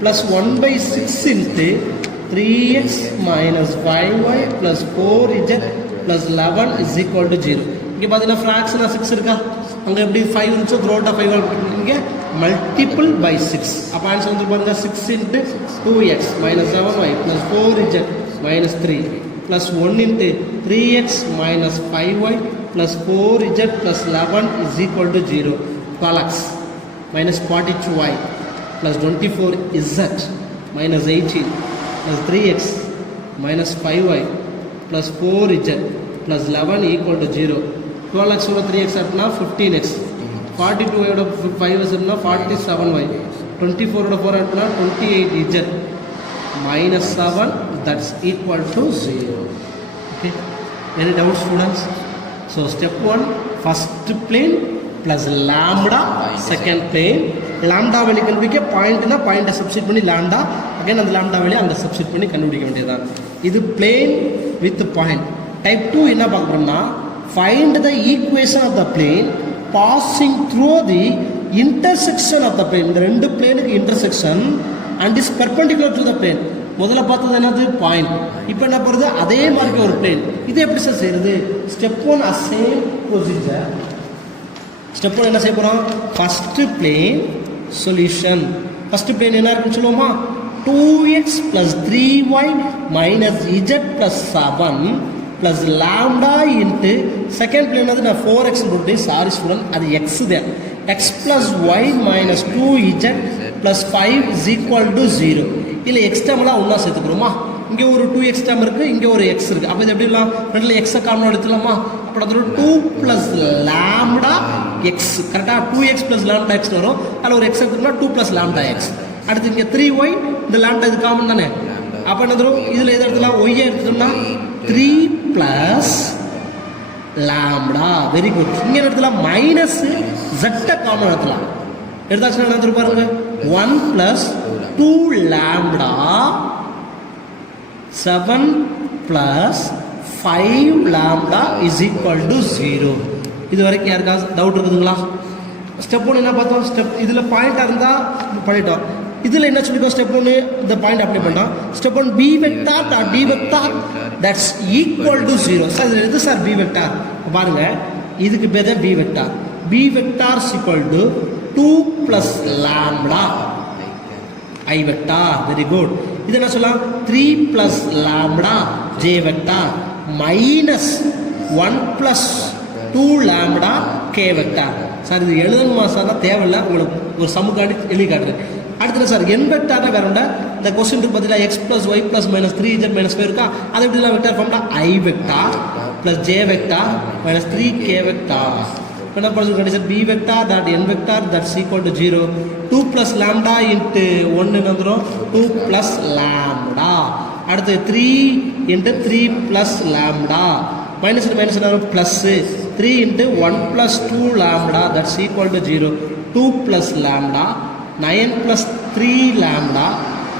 plus 1 by 6 into 3x minus 5y plus 4z plus 11 is equal to 0. இங்கே பார்த்தீங்கன்னா fraction 6 இருக்கா, அங்கே எப்படி 5 இருந்துச்சோ throat of 5 இங்கே multiple by 6. அப்போ answer வந்து பாருங்க 6 into 2x minus 7y plus 4z minus 3 plus 1 into 3x minus 5y plus 4z plus 11 is equal to 0. Colax minus 42y plus 24z minus 18 plus 3x minus 5y plus 4z plus 11 equal to 0. 12x ஓட 3x ஆட்னா 15x. 42y ஓட 5s ஆட்னா 47y. 24 ஓட 4 ஆட்னா 28z minus 7, that's equal to 0. Okay. Any doubts, students? So step 1, first plane plus lambda, second plane. Lambda வெளி கண்டுபிடிக்க பாயிண்ட்னா பாயிண்ட்டை substitute பண்ணி lambda, again அந்த lambda வெளி அங்கே சப்ஸ்டிட் பண்ணி கண்டுபிடிக்க வேண்டியதுதான். இது plane with point. Type 2 என்ன பார்க்கணும்னா find the equation of the plane passing through the intersection of the plane. இந்த ரெண்டு பிளேனுக்கு intersection and is perpendicular to the plane. முதல்ல பார்த்தது என்னது பாயிண்ட். இப்போ என்ன பண்ணுறது அதே மாதிரி ஒரு பிளேன். இது எப்படி சார் செய்யறது? Step 1 same procedure. ஸ்டெப் 1 என்ன செய்ய போகிறோம்? First plane solution. First plane என்ன இருக்குன்னு சொல்லுவோமா? 2x + 3y - z + 7 plus lambda into second plane வந்து நான் 4x போட்டு சாரி ஸ்டூடெண்ட் அது எக்ஸ் தான். X plus Y minus 2z plus 5 is equal to 0. இல்லை எக்ஸ் டேர்ம்லாம் ஒன்றா சேர்த்துக்கிறோமா? இங்கே ஒரு 2x டேர்ம் இருக்குது, இங்கே ஒரு எக்ஸ் இருக்குது. அப்போ இது எப்படி இல்லாம் ரெண்டில் எக்ஸை காமன் எடுத்துலாமா? அப்போ அது 2 ப்ளஸ் லாம்டா எக்ஸ் கரெக்டாக 2x ப்ளஸ் லாம்டா எக்ஸ் வரும். அதில் ஒரு எக்ஸ் எடுத்துக்கோன்னா 2 ப்ளஸ் லாம்டா எக்ஸ். அடுத்து இங்கே 3y, இந்த லாம்டா இது காமன் தானே. அப்போ என்ன தரும்? இதில் எது எடுத்துலாம்? ஒய்யை எடுத்துட்டோம்னா 3 ப்ளஸ் லாம்டா. Very good. இங்கே எடுத்துலாம் மைனஸ் ஜெட்டை காமன் எடுத்துலாம். எடுத்தாச்சுன்னா என்ன தரும் பாருங்க? 1 plus 2 lambda 7 plus 5 lambda is equal to 0. இது வரைக்கும் யாருக்காவது டவுட் இருக்குதுங்களா? ஸ்டெப் 1 என்ன பார்த்தோம்? ஸ்டெப் இதில் பாயிண்டாக இருந்தால் பண்ணிட்டோம். இதில் என்ன சொல்லிக்கோ? ஸ்டெப் 1 இந்த பாயிண்ட் அப்ளை பண்ணோம். Step 1 B vector dot D vector that's equal to 0. Sir இதில் எது சார் பி வெக்டார்? பாருங்க, இதுக்கு பேர் தான் B vector. B vector equal to 2 plus lambda I vector. Very good. இது என்ன சொல்லலாம்? 3 plus lambda J vector minus 1 plus 2 lambda K vector. Sir இது எழுதணுமா சார்? தேவையில்லை, உங்களுக்கு ஒரு சமுக்காண்டி எழுதி காட்டுறேன். அடுத்தது சார் என் வெக்டார்னா வேற ஒன்றா இந்த கொஸ்டினுக்கு பதிலாக X plus Y plus minus 3z minus 5 இருக்கா? அது எப்படிலாம் வெக்டார் ஃபார்ம்னா I vector plus J vector minus 3k vector. என்ன பண்ணுறது கண்டிப்பாக B vector dot N vector that's equal to 0. 2 plus lambda into 1 வந்துடும் 2 ப்ளஸ் லாம்டா. அடுத்து 3 into 3 plus lambda minus minus என்ன வரும்? Plus 3 into 1 plus 2 lambda that's equal to 0. 2 plus lambda 9 plus 3 lambda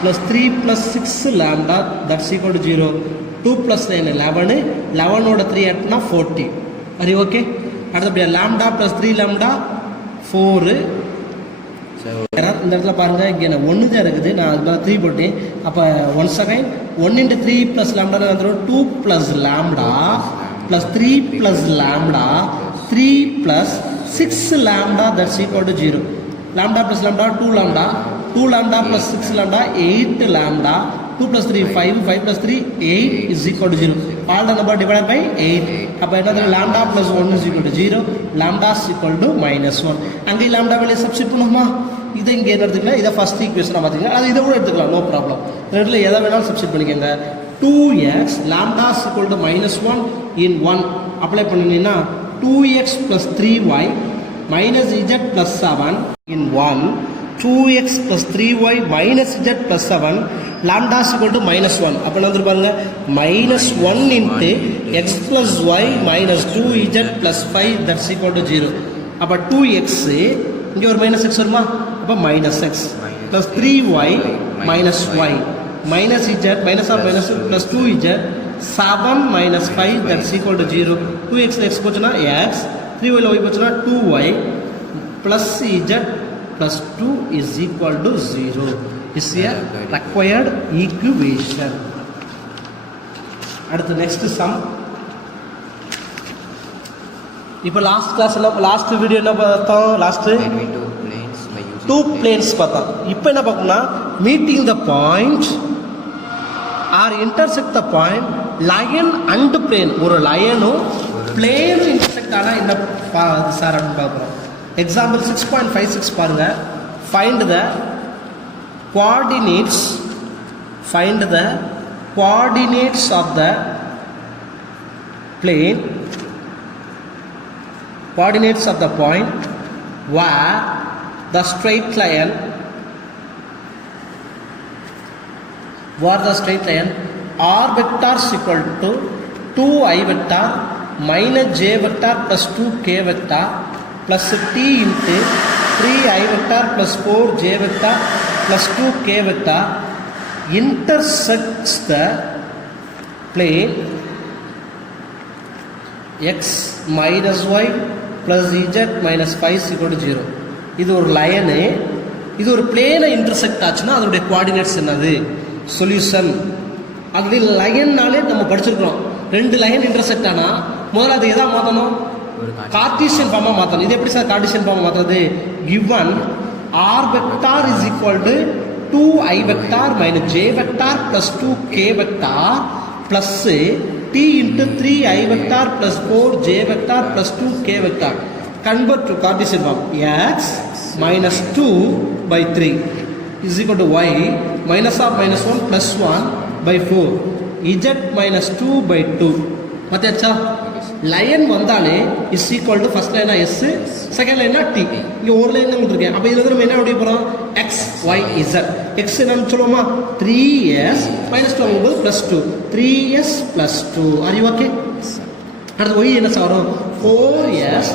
plus 3 plus 6 lambda that's equal to 0. 2 plus 9 11. 11 ஓட 3 ஆட்னா 40. சரி okay. அடுத்தபடியா lambda plus 3 lambda 4. இந்த இடத்துல பாருங்க, இங்கே நான் 1 தான் இருக்குது, நான் அது 3 போட்டேன். அப்போ 1 செகண்ட் 1 into 3 plus lambda வந்துடும் 2 plus lambda plus 3 plus lambda 3 plus 6 lambda that's equal to 0. Lambda plus lambda 2 lambda 2 lambda plus 6 lambda 8 lambda 2 plus 3 5 5 plus 3 8 is equal to 0. All the number divided by 8. அப்போ என்னது? lambda plus 1 is equal to 0. lambda is equal to minus 1. அங்கே lambda வெளியே substitute பண்ணுமா? இதை இங்கே என்ன எடுத்துக்கலாம்? இதை ஃபஸ்ட் ஈக்குவேஷனாக பார்த்திங்கன்னா அது இதை கூட எடுத்துக்கலாம், நோ ப்ராப்ளம். ரெண்டில் எதை வேணாலும் சப்ஸ்டிட் பண்ணிக்கோங்க. 2x lambda is equal to minus 1 in 1 apply பண்ணிங்கன்னா 2x plus 3y minus z plus 7 in 1. 2x plus 3y minus z plus 7 lambda is equal to minus 1. அப்போ என்ன வந்து பாருங்க? minus 1 into x plus y minus 2z plus 5 that's equal to 0. அப்போ 2x இங்கே ஒரு minus X வருமா? அப்போ minus X plus 3y minus Y minus z minus of minus plus 2z 7 minus 5 that's equal to 0. 2x X போச்சுன்னா X 3y Y போச்சுன்னா 2y plus z plus 2 is equal to 0 is a required equation. அடுத்து next sum. இப்போ last கிளாஸ்ல last video என்ன பார்த்தோம்? Last 2 planes பார்த்தோம். இப்போ என்ன பார்க்கணும்னா meeting the point or intersect the point line and plane. ஒரு லயனும் பிளேனும் இன்டர்செக்ட் ஆனால் என்ன சார் அப்படின்னு பார்க்குறோம். எக்ஸாம்பிள் 6.56 பாருங்க. Find the coordinates of the plane coordinates of the point where the straight line r vector is equal to 2i vector minus j vector plus 2k vector plus t into 3i vector plus 4j vector plus 2k vector intersects the plane x minus y plus z minus 5 is equal to 0. இது ஒரு line, இது ஒரு பிளேனை intersect ஆச்சுன்னா அதோடைய coordinates என்னது? Solution. அது லைன்னாலே நம்ம படிச்சிருக்கிறோம். ரெண்டு லைன் இன்டர்செக்ட் ஆனால் முதல்ல அது எதாக மாற்றணும்? கார்டீசியன் ஃபார்மாக மாற்றணும். இது எப்படி சார் கார்டீசியன் ஃபார்மாக மாற்றுறது? Given r vector is equal to 2i vector minus j vector plus 2k vector plus t into 3i vector plus 4j vector plus 2k vector. Convert to Cartesian form. X minus 2 by 3 is equal to y minus of minus 1 plus 1 by 4 z minus 2 by 2. மத்தியாச்சா line வந்தாலே is equal to first லைனா S, second லைனா D. இங்கே ஒரு line தான் கொடுத்துருக்கேன். அப்போ இதில் நம்ம என்ன அப்படியே போகிறோம்? X Y Z. எக்ஸ் என்னன்னு சொல்லுவோமா? 3s minus 2 ஆகும்போது plus 2 3s plus 2. Are you okay? அடுத்து ஒய் என்ன சார் வரும்? 4s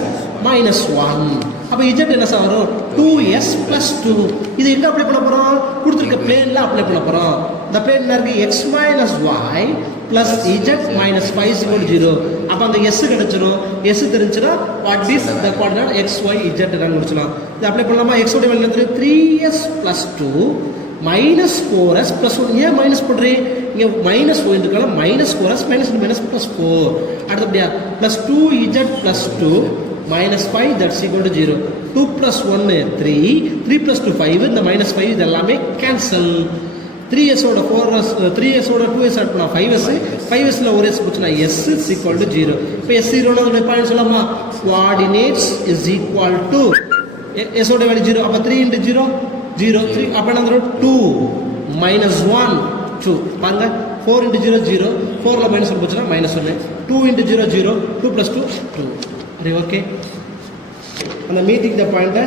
minus 1. அப்போ இஜெட் என்ன சார் வரும்? 2s plus 2. இது எங்கே அப்ளை பண்ண போகிறோம்? கொடுத்துருக்க பிளேனில் அப்ளை பண்ண போகிறோம். இந்த பிளேன் என்ன இருக்குது? X minus Y plus Z minus 5 = 0. அப்போ அந்த எஸ் கிடைச்சிடும். எஸ் தெரிஞ்சுன்னா what is the coordinate X Y Z என்னன்னு முடிச்சலாம். இது அப்ளை பண்ணலாமா? எக்ஸோட வேல்யூ என்ன? 3s plus 2 minus 4s plus 1. ஏன் மைனஸ் பண்ணுறேன்? இங்கே மைனஸ் போயிருக்கால minus 4s minus plus 4. அடுத்தபடியா plus 2z plus 2 minus 5 that's equal to 0. 2 plus 1 3 3 plus 2 5. இந்த minus 5 இது எல்லாமே கேன்சல். 3s ஓட 4s 3s ஓட 2s ஆட் பண்ணா 5s 5sல ஒரு s போச்சுனா s is equal to 0. இப்போ s 0 னா அதோட பாயிண்ட் சொல்லலாமா? coordinates is equal to s ஓட வேல்யூ 0. அப்ப 3 into 0 0 3. அப்ப என்ன வரும்? 2 minus 1 2. பாருங்க 4 into 0 0. 4ல மைனஸ் 1 போச்சுனா minus 1. 2 into 0 0. 2 plus 2 2. அது ஓகே. அந்த மீட்டிங் த பாயிண்ட்டை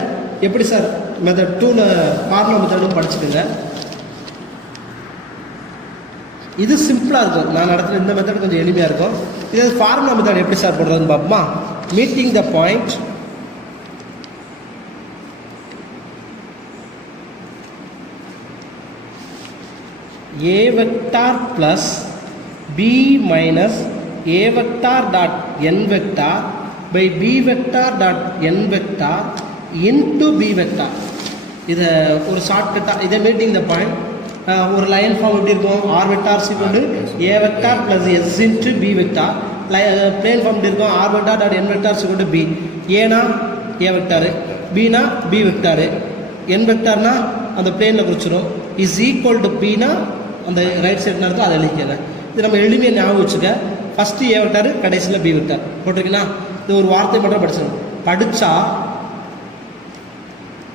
எப்படி சார் மெத்தட் 2ல ஃபார்முலா மெத்தடும் படிச்சுடுங்க. இது சிம்பிளாக இருக்கும். நான் நடத்துகிற இந்த மெத்தட் கொஞ்சம் எளிமையாக இருக்கும். இது ஃபார்முலா மெத்தட் எப்படி சார் போடுறதுன்னு பார்ப்போமா? Meeting the point a vector plus b minus a vector dot n vector by b vector dot n vector into b vector. இதை ஒரு ஷார்ட்கட்டாக இதை மீட்டிங் த பாயிண்ட் ஒரு லைன் ஃபார்ம் எப்படி இருக்கும்? r vector is equal to a vector plus s into b vector. Plane form எப்படி இருக்கும்? r vector dot n vector is equal to b. ஏனா a vector, bனா b vector, n vectorனா அந்த பிளேனில் குறிச்சிடும். Is equal to bனா அந்த right side இருக்கோ அதை எழுதிக்கங்க. இது நம்ம எளிமையாக ஞாபகம் வச்சுக்க. ஃபஸ்ட்டு ஏ வெக்டார், கடைசியில் பி வெக்டார் போட்டிருக்கீங்கன்னா இது ஒரு வார்த்தை மட்டும் படிச்சிடணும். படித்தா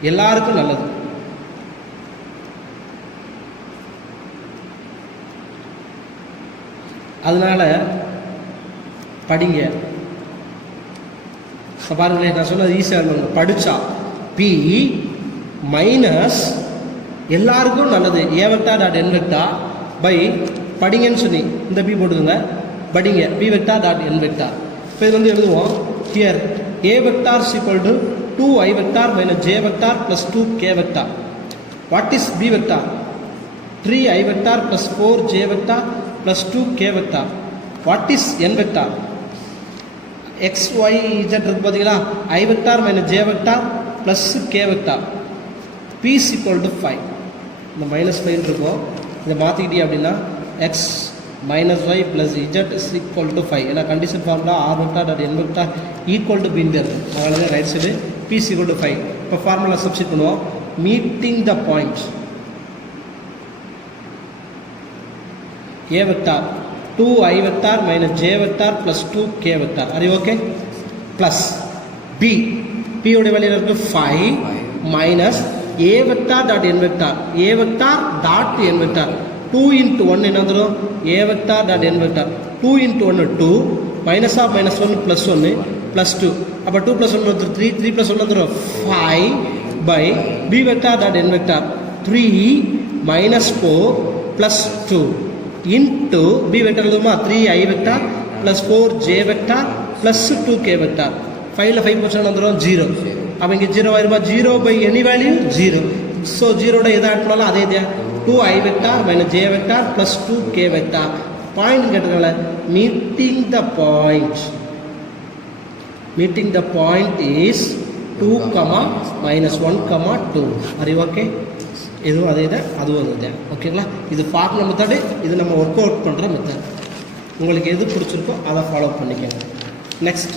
எல்லாருக்கும் நல்லது. அதனால படிங்க. பாருங்களேன், நான் சொன்னது ஈஸியாக இருக்கணும். படித்தா பி மைனஸ் எல்லாருக்கும் நல்லது A vector dot N vector by படிங்கன்னு சொல்லி இந்த பி போட்டுக்கோங்க. படிங்க B vector dot N vector. இப்போ இது வந்து எழுதுவோம். Here A vector is equal to 2i vector minus J vector plus 2k vector. What is B vector? 3i vector plus 4j vector plus 2k vector. What is N vector? X Y Z இருக்கு பார்த்தீங்களா? I vector minus J vector plus k vector. p is equal to 5. இந்த minus 5 இருக்கும். இதை மாற்றிக்கிட்டே அப்படின்னா X minus Y plus Z is equal to 5. ஏன்னா condition formula R vector dot N vector equal to பின்னு இருக்குது. அதனால தான் right side p is equal to 5. இப்போ ஃபார்முலா சப்ஸ்டிட் பண்ணுவோம். Meeting the point a vector 2i vector minus j vector plus 2k vector. அது okay. Plus b உடைய value இருக்குது 5 minus a vector dot n vector. a vector dot n vector 2 into 1 என்ன வந்துடும்? a vector dot n vector 2 into 1 2 minus of minus 1 plus 1 plus 2 அப்போ 2 + 1 வந்துடும் 3 3 + 1 வந்துடும் 5 by b vector dot n vector 3 minus 4 plus 2 into b vector எழுதுமா 3i vector plus 4j vector plus 2k vector 5ல 5 போச்சுன்னா வந்துடும் 0 அப்போ இங்கே 0 ஆயிருமா 0 by any value 0 ஸோ 0ட எதை add பண்ணாலும் அதே இதே 2i vector minus j vector plus 2k vector point கேட்டதுனால meeting the point is 2, minus 1, 2 are you okay? இதுவும் அதே தான் அதுவும் அதே தான் ஓகேங்களா இது ஃபார்முலா மெத்தடு இது நம்ம ஒர்க் அவுட் பண்ணுற மெத்தட் உங்களுக்கு எது பிடிச்சிருக்கோ அதை ஃபாலோ பண்ணிக்கோங்க நெக்ஸ்ட்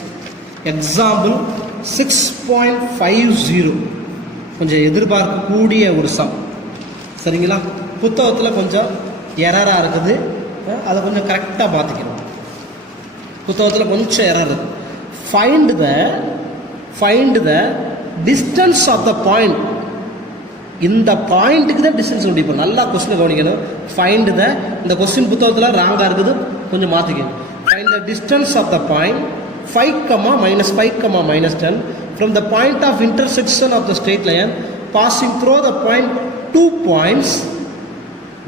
எக்ஸாம்பிள் 6.50 கொஞ்சம் எதிர்பார்க்கக்கூடிய ஒரு சம் சரிங்களா புத்தகத்தில் கொஞ்சம் எரராக இருக்குது அதை கொஞ்சம் கரெக்டாக பார்த்துக்கணும் புத்தகத்தில் கொஞ்சம் எரர் இருக்குது find the distance of the point இந்த பாயிண்ட்டுக்கு தான் டிஸ்டன்ஸ் கண்டுபிடிப்போம் நல்லா கொஸ்டினை கவனிக்கணும் ஃபைண்ட் த இந்த கொஸ்டின் புத்தகத்தில் ராங்காக இருக்குது கொஞ்சம் மாற்றிக்கணும் find the distance of the point 5, minus 5, minus 10 from the point of intersection of the straight line passing through the point 2 points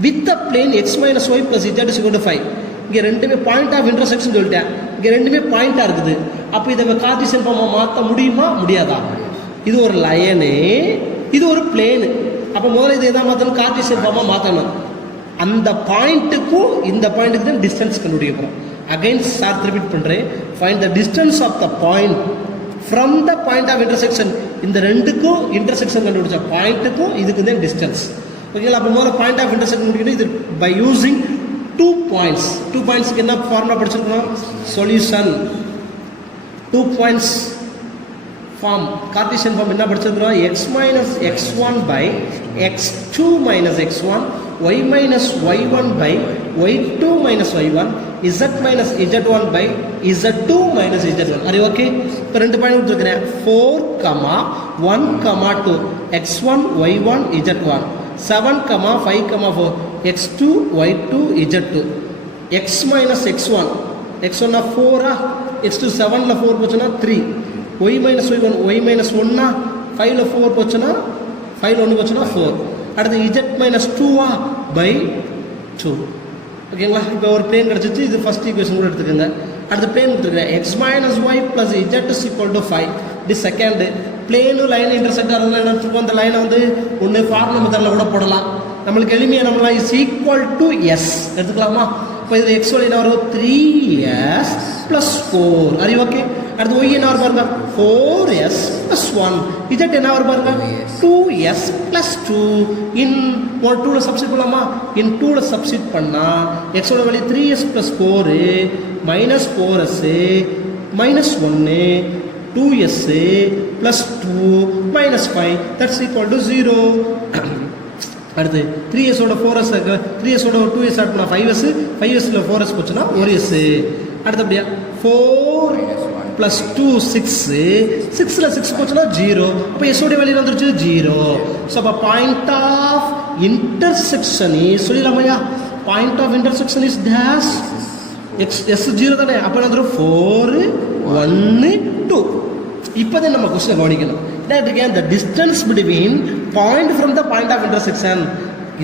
with the plane x minus y plus z is equal to 5 இங்கே ரெண்டுமே point of intersection சொல்லிட்டேன் இங்கே ரெண்டுமே பாயிண்டாக இருக்குது அப்போ இதை Cartesian ஃபார்மாக மாற்ற முடியுமா முடியாதா இது ஒரு லைனு இது ஒரு பிளேனு அப்போ முதல்ல இது எதாவது மாற்றணும் கார்ட்டீசியன் ஃபார்மாக மாற்றணும் அந்த பாயிண்ட்டுக்கும் இந்த பாயிண்ட்டுக்கு தான் டிஸ்டன்ஸ் கண்டுபிடிக்கிறோம் அகைன் சார் ரிப்பீட் பண்ணுறேன் find the distance of the point from the point of intersection இந்த ரெண்டுக்கும் இன்டர்செக்ஷன் கண்டுபிடிச்ச பாயிண்ட்டுக்கும் இதுக்கு தான் டிஸ்டன்ஸ் ஓகேங்களா அப்போ முதல்ல பாயிண்ட் ஆஃப் இன்டர்செக்ஷன் கண்டுபிடிக்கணும் இது பை யூஸிங் 2 பாயிண்ட்ஸ்க்கு என்ன ஃபார்முலா படிச்சிருக்கணும் solution 2 points form Cartesian form என்ன படிச்சிருக்கிறோம் x minus x1 by x2 minus x1 y minus y1 by y2 minus y1 z minus z1 by z2 minus z1 are you okay இப்போ ரெண்டு point கொடுத்துருக்கிறேன் 4, 1, 2 x1 y1 z1 7, 5, 4 x2 y2 z2 x minus x1 x1 4 x2 7ல 4 போச்சுன்னா 3 y minus y1 y minus 1 5ல 4 போச்சுன்னா 5ல 1 போச்சுன்னா 4 அடுத்து z minus 2 by 2 ஓகேங்களா இப்போ ஒரு பிளேன் கிடச்சிச்சு இது ஃபர்ஸ்ட் ஈக்குவேஷன் கூட எடுத்துக்கோங்க அடுத்து பிளேன் கொடுத்துருக்கேன் x minus y plus z is equal to 5 இது செகண்டு பிளேனு லைன் இன்டர்செக்ட் ஆகிறதுல என்ன வச்சுருக்கோம் அந்த லைனை வந்து ஒன்று ஃபார்முலா மெத்தடில் கூட போடலாம் நம்மளுக்கு எளிமையாக நம்மளா இஸ் ஈக்குவல் டு எஸ் எடுத்துக்கலாமா இப்போ இதில் எக்ஸ் வழி என்ன வரும் 3s + 4 அது ஓகே அடுத்து ஒய் என்ன வரும் பாருங்க 4s + 1 இஜட் என்ன வரும் பாருங்க 2s + 2 இன் 2ல சப்ஸ்டிட் பண்ணலாமா இன் 2ல சப்ஸ்டிட் பண்ணால் எக்ஸோட வழி 3s + 4 -4s -1 2s plus 2 minus 5 that's equal to 0 அடுத்து 3s ஓட 4s 3s ஓட 2s ஆட் பண்ணா 5s 5sல 4s போச்சுன்னா 1s அடுத்து அப்படியே 4 plus 2 6 6ல 6 போச்சுன்னா 0 அப்போ s ஓட வேல்யூ வந்துருச்சு 0 ஸோ அப்போ பாயிண்ட் ஆஃப் இன்டர்செக்ஷன் இஸ் சொல்லிடலாமையா point of intersection is dash s 0 தானே அப்போ என்ன வந்துடும் 4 1 2 இப்போதான் நம்ம கொஸ்டின் கவனிக்கணும் the distance between point from the point of intersection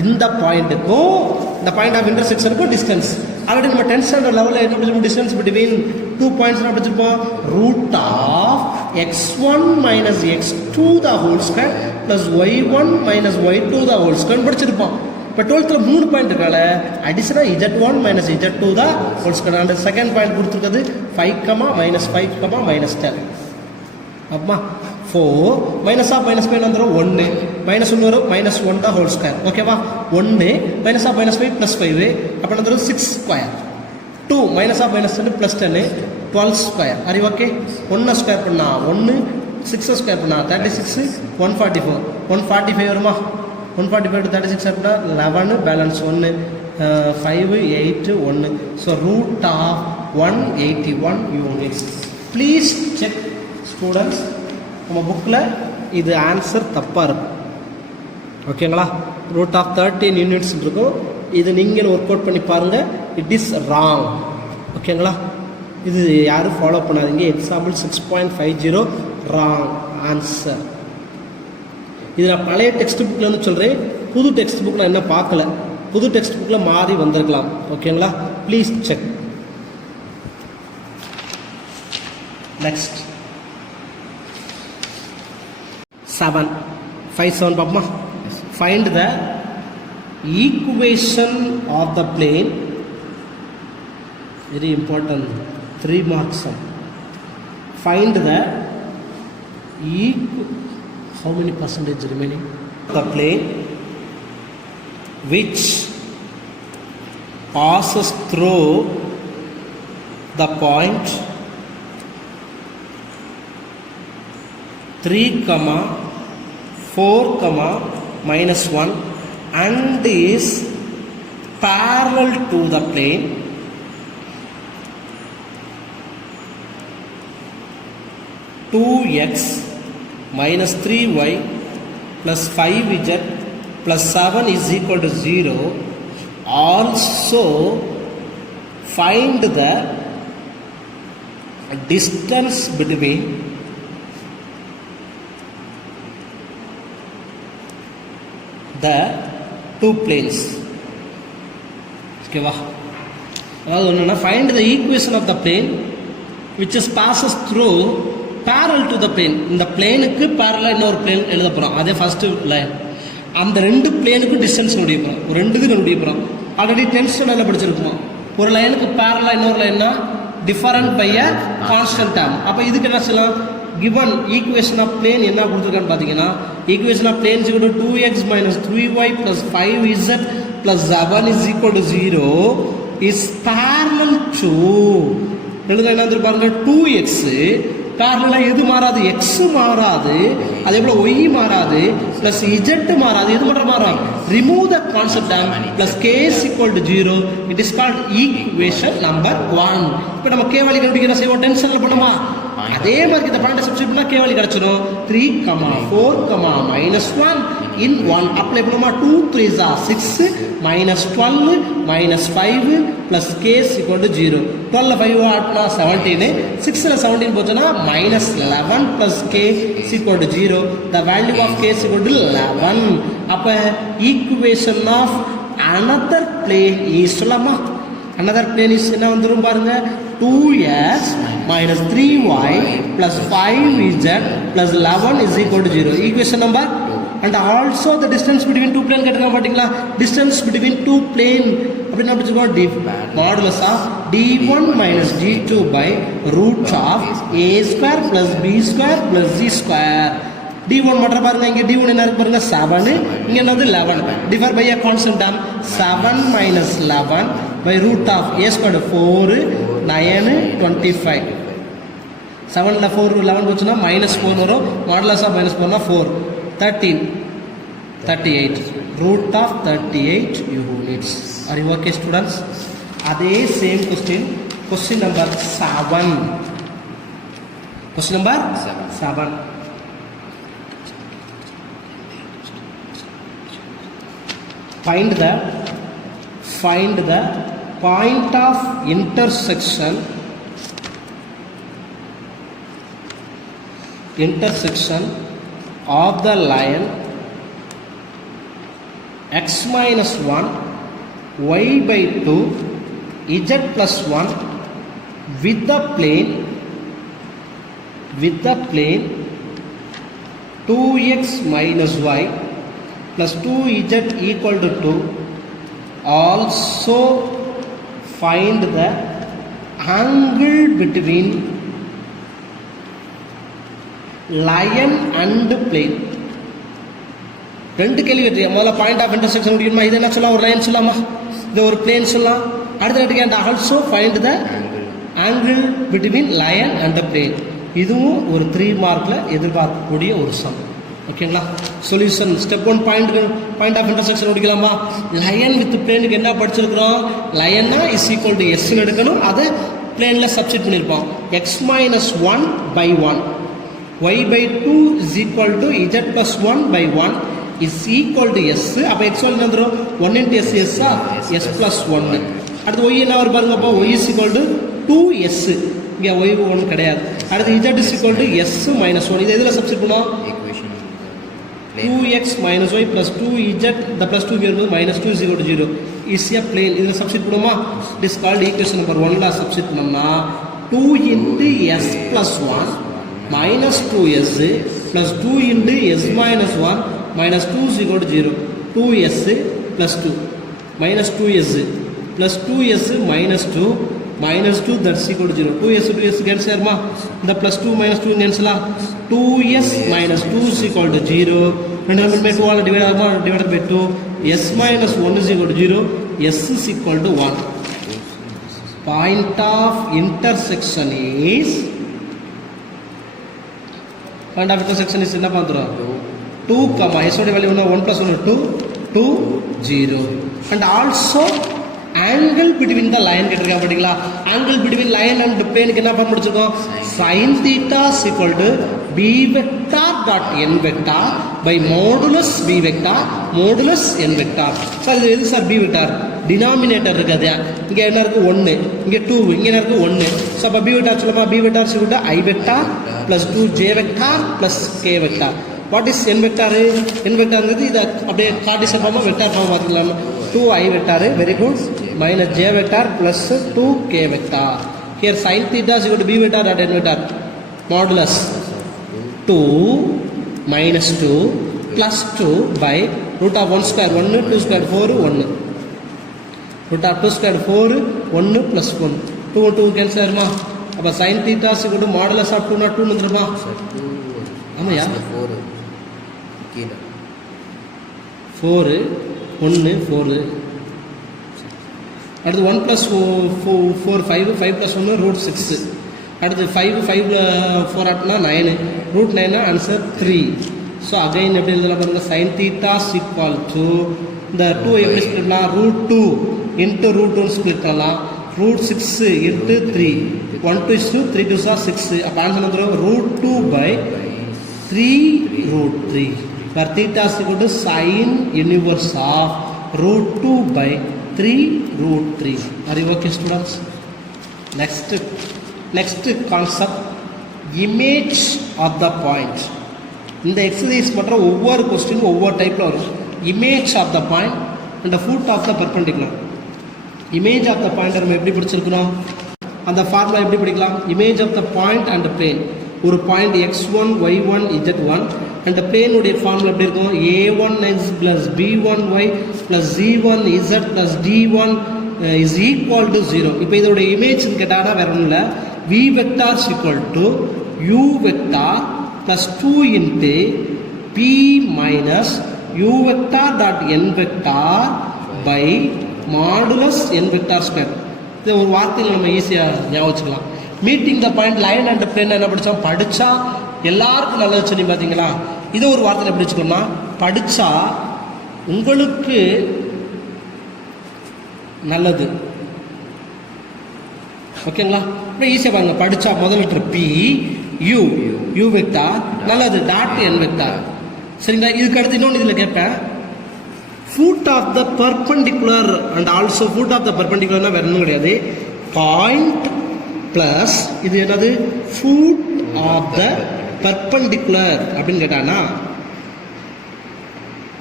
இந்த பாயிண்ட்டுக்கும் இந்த பாயிண்ட் ஆஃப் இன்டர்செக்ஷனுக்கும் டிஸ்டன்ஸ் ஆல்ரெடி நம்ம 10th ஸ்டாண்டர்ட் லெவலில் என்ன படிச்சிருப்போம் டிஸ்டன்ஸ் பிட்வீன் 2 பாயிண்ட்ஸ் என்ன படிச்சிருப்போம் root of x1 minus x2 the whole square plus y1 minus y2 the whole square படிச்சிருப்போம் இப்போ 12th 3 பாயிண்ட் இருக்கால அடிஷனாக z1 minus z2 the whole square அந்த செகண்ட் பாயிண்ட் கொடுத்துருக்கிறது 5, -5, -10 அப்பமா 4 மைனஸ் ஆஃப் மைனஸ் 5 வந்துடும் 1 -1 வரும் -1 தான் ஹோல் ஸ்கொயர் ஓகேவா 1 மைனஸ் ஆஃப் -5 +5 அப்போ வந்துடும் 6 ஸ்கொயர் 2 மைனஸ் ஆஃப் -10 +10 12 ஸ்கொயர் அது ஓகே 1 ஸ்கொயர் பண்ணா 1 6 ஸ்கொயர் பண்ணா 36 144 145 வருமா 145 36 அப்படின்னா 11 balance 1 5 8 1 so root of 181 units please check students நம்ம புக்கில் இது ஆன்சர் தப்பாக இருக்கும் ஓகேங்களா ரூட் ஆஃப் 13 யூனிட்ஸ் இருக்கும் இது நீங்கள் ஒர்க் அவுட் பண்ணி பாருங்கள் இட் இஸ் ராங் ஓகேங்களா இது யாரும் ஃபாலோ பண்ணாதீங்க. Example 6.50 wrong answer. இது நான் பழைய டெக்ஸ்ட் புக்கில் வந்து சொல்கிறேன். புது டெக்ஸ்ட் புக் நான் என்ன பார்க்கல. புது டெக்ஸ்ட் புக்கில் மாறி வந்திருக்கலாம். ஓகேங்களா? Please check. நெக்ஸ்ட் 7 5 7 பாப்போமா. Find the equation of the plane. Very important 3 marks sum. Find the how many percentage remaining the plane which passes through the point 3, 4, -1 and is parallel to the plane 2x minus 3y plus 5z plus 7 is equal to 0. Also find the distance between the two planes. ஓகேவா? அதாவது என்னன்னா find the equation of the plane which is passes through parallel to the plane. இந்த பிளேனுக்கு parallel இன்னொரு plane எழுத போகிறோம். அதே first line. அந்த ரெண்டு பிளேனுக்கும் டிஸ்டன்ஸ் கண்டுபிடிக்க போகிறோம். ஒரு ரெண்டுக்கு கண்டுபிடிக்க போகிறோம். ஆல்ரெடி 10th ஸ்டாண்டர்டில் படிச்சிருக்கோம். ஒரு லைனுக்கு parallel இன்னொரு லைன்னா different by a constant term. அப்போ இதுக்கு என்ன சொல்லலாம்? given equation of plane என்ன கொடுத்துருக்கான்னு பார்த்தீங்கன்னா equation of plane is equal to 2x minus 3y plus 5z plus 7 is equal to 0 is parallel to எழுத என்ன பாருங்க 2x பேரலலாக எது மாறாது? எக்ஸ் மாறாது, அதே போல் ஒய் மாறாது, ப்ளஸ் இஜெட் மாறாது. எது மட்டும் மாறும்? Remove the concept term plus K is equal to 0. It is called equation number 1. இப்போ நம்ம கே வேல்யூ கண்டுபிடிக்க என்ன செய்வோம்? டென்ஷனில் பண்ணுமா? அதே மாதிரி இந்த பாயிண்ட் சப்ஸ்டிட் பண்ணால் கே வேல்யூ கிடச்சிடும். 3, 4, -1 in 1 அப்ளை பண்ணுமா? 2 3s are 6 -12 -5 plus k is equal to 0. 12 5 ஆட்னா 17, 6ல 17 போச்சுன்னா -11 plus k is equal to 0. The value of k is equal to 11. அப்ப equation of another plane is சொல்லமா? another plane is என்ன வந்துரும் பாருங்க? 2x minus 3y plus 5z plus 11 is equal to 0. equation number. And also the distance between two plane கேட்டிருக்காங்க பார்த்தீங்களா? distance between two plane அப்படின்னு படிச்சுக்கோம். modulus of d1 minus d2 by root of a square plus b square plus z square. d1 மட்டும் பாருங்க. இங்க d1 என்ன இருக்கு பாருங்க? 7. இங்க என்னது? 11. differ by a constant term 7 minus 11 by root of a square 4 9 25. 7ல 4 11 போச்சுன்னா -4 வரும். modulus of -4 4 13 38 root of 38 units. Are you okay students? அதே same question number 7. question number 7. find the point of intersection of the line x minus 1 y by 2 z plus 1 with the plane 2x minus y plus 2z equal to 2. Also find the angle between line and plane. ரெண்டு கேள்வி கேட்டிருக்கேன். முதல்ல point of intersection முடியுமா? இது என்ன சொல்லலாம்? ஒரு line சொல்லலாமா? இது ஒரு பிளேன் சொல்லலாம். அடுத்த கேட்டிருக்கேன் also find the angle between line and plane. இதுவும் ஒரு 3 மார்க்கில் எதிர்பார்க்கக்கூடிய ஒரு சம். ஓகேங்களா? Solution step 1 point of intersection முடிக்கலாமா? லைன் வித் பிளேனுக்கு என்ன படிச்சிருக்கிறோம்? லைன்னா இஸ் ஈக்குவல் டு எஸ்ன்னு எடுக்கணும். அதை பிளேனில் சப்ஸ்டிட் பண்ணியிருப்போம். X minus 1 by 1 y by 2 is equal to z plus 1 by 1 is equal to s. அப்போ x என்ன வந்துடும்? 1 into s s s plus 1. அடுத்து y என்ன வரும் பாருங்க. அப்போ y is equal to 2s இங்கே y1 கிடையாது. அடுத்து z is equal to s minus 1. இது எதில் சப்ஸ்டிட் பண்ணோம்? equation 2x minus y plus 2z, the plus 2 here minus 2 is equal to 0 is a plane. இதில் சப்ஸ்டிட் பண்ணுமா? It is called equation number 1ல substitute பண்ணோம்னா 2 into s plus 1 minus 2s plus 2 into s minus 1 minus 2 is equal to 0. 2s plus 2 minus 2s plus 2s minus 2 minus 2 that's equal to 0. 2s cancel ஆகுமா? இந்த plus 2 minus 2 cancel 2s minus 2 is equal to 0. ரெண்டு number by 2 all divide ஆகுமா? Divided by 2. s minus 1 is equal to 0. s is equal to 1. Point of intersection is என்ன பண்ணுறோம்? 2, s ஓட value 1 plus 1 2 2 0. and also angle between the line கேட்டிருக்காங்க பார்த்தீங்களா? angle between line and plane க்கு என்ன form படிச்சிருக்கோம்? sin theta is equal to b vector dot n vector by modulus b vector modulus n vector. Sir இது எது sir b vector? Denominator இருக்காது. இங்கே என்ன இருக்கு? 1, இங்கே 2, இங்கே என்ன இருக்கு? 1. ஸோ அப்போ b vector சொல்லுமா? b vector is equal to I vector plus 2j vector plus k vector. What is n vector? n vectorங்கிறது இதை அப்படியே கார்டிசன் ஃபார்மா வெக்டார் ஃபார்ம் பார்த்துக்கலாம். 2i vector very good minus j vector plus 2k vector. Here sin theta is equal to b vector dot n vector modulus 2 minus 2 plus 2 by root of 1 square 1 2 square 4 1 root of 2 square 4 1 plus 1 2 2 cancel ஆகுமா? அப்போ sin theta is equal to modulus of 2 not 2 வந்துருமா? ஆமாயா 4 கீழே 4 1 4 அடுத்து 1 plus 4 5 5 plus 1 root 6 அடுத்து 5 5 4 ஆட்னா 9 root 9 answer 3. So again எப்படி எழுதலாம் பாருங்க? sin theta is equal to இந்த 2 எப்படி ஸ்ப்ளிட் பண்ணலாம்? root 2 into root 2 ஸ்ப்ளிட் பண்ணலாம். root 6 into 3 1 2 is 2 3 2 are 6. அப்போ ஆன்சர் வந்துடும் root 2 by 3 root 3 where theta is equal to sin inverse of root 2 by 3 root 3. Are you okay students? Next concept, image of the point. இந்த exercise பண்ணுற ஒவ்வொரு கொஸ்டினும் ஒவ்வொரு டைப்பில் வரும். image of the point and the foot of the perpendicular. image of the point நம்ம எப்படி படிச்சிருக்கிறோம்? அந்த ஃபார்முலா எப்படி படிக்கலாம்? image of the point and the plane. ஒரு point x1 y1 z1 and plane உடைய ஃபார்முலா எப்படி இருக்கும்? a1x plus b1y plus z1 z plus d1 is equal to 0. இப்போ இதோட இமேஜ்னு கேட்டானா வேற ஒன்றும் இல்லை. v vector is equal to u vector plus 2 into p minus u vector dot n vector by modulus n vector square. இதை ஒரு வார்த்தையில் நம்ம ஈஸியாக ஞாபகம் வச்சுக்கலாம். Meeting the point line and plane என்ன படித்தோம்? படித்தா எல்லாருக்கும் நல்லது சொல்லி பார்த்தீங்களா? இதை ஒரு வார்த்தையில் எப்படி வச்சுக்கணும்னா, படித்தா உங்களுக்கு நல்லது. ஓகேங்களா? அப்படியே ஈஸியாக பாருங்க. படித்தா முதல் letter B U U vector நல்லது டாட் என் வெக்டார். சரிங்களா? இதுக்கு அடுத்து இன்னொன்று இதில் கேட்பேன். Foot of the perpendicular and also foot of the பர்பண்டிகுலர்னா வேற ஒன்றும் கிடையாது. பாயிண்ட் ப்ளஸ் இது என்னது? ஃபுட் ஆஃப் த பர்பண்டிகுலர் அப்படின்னு கேட்டானா,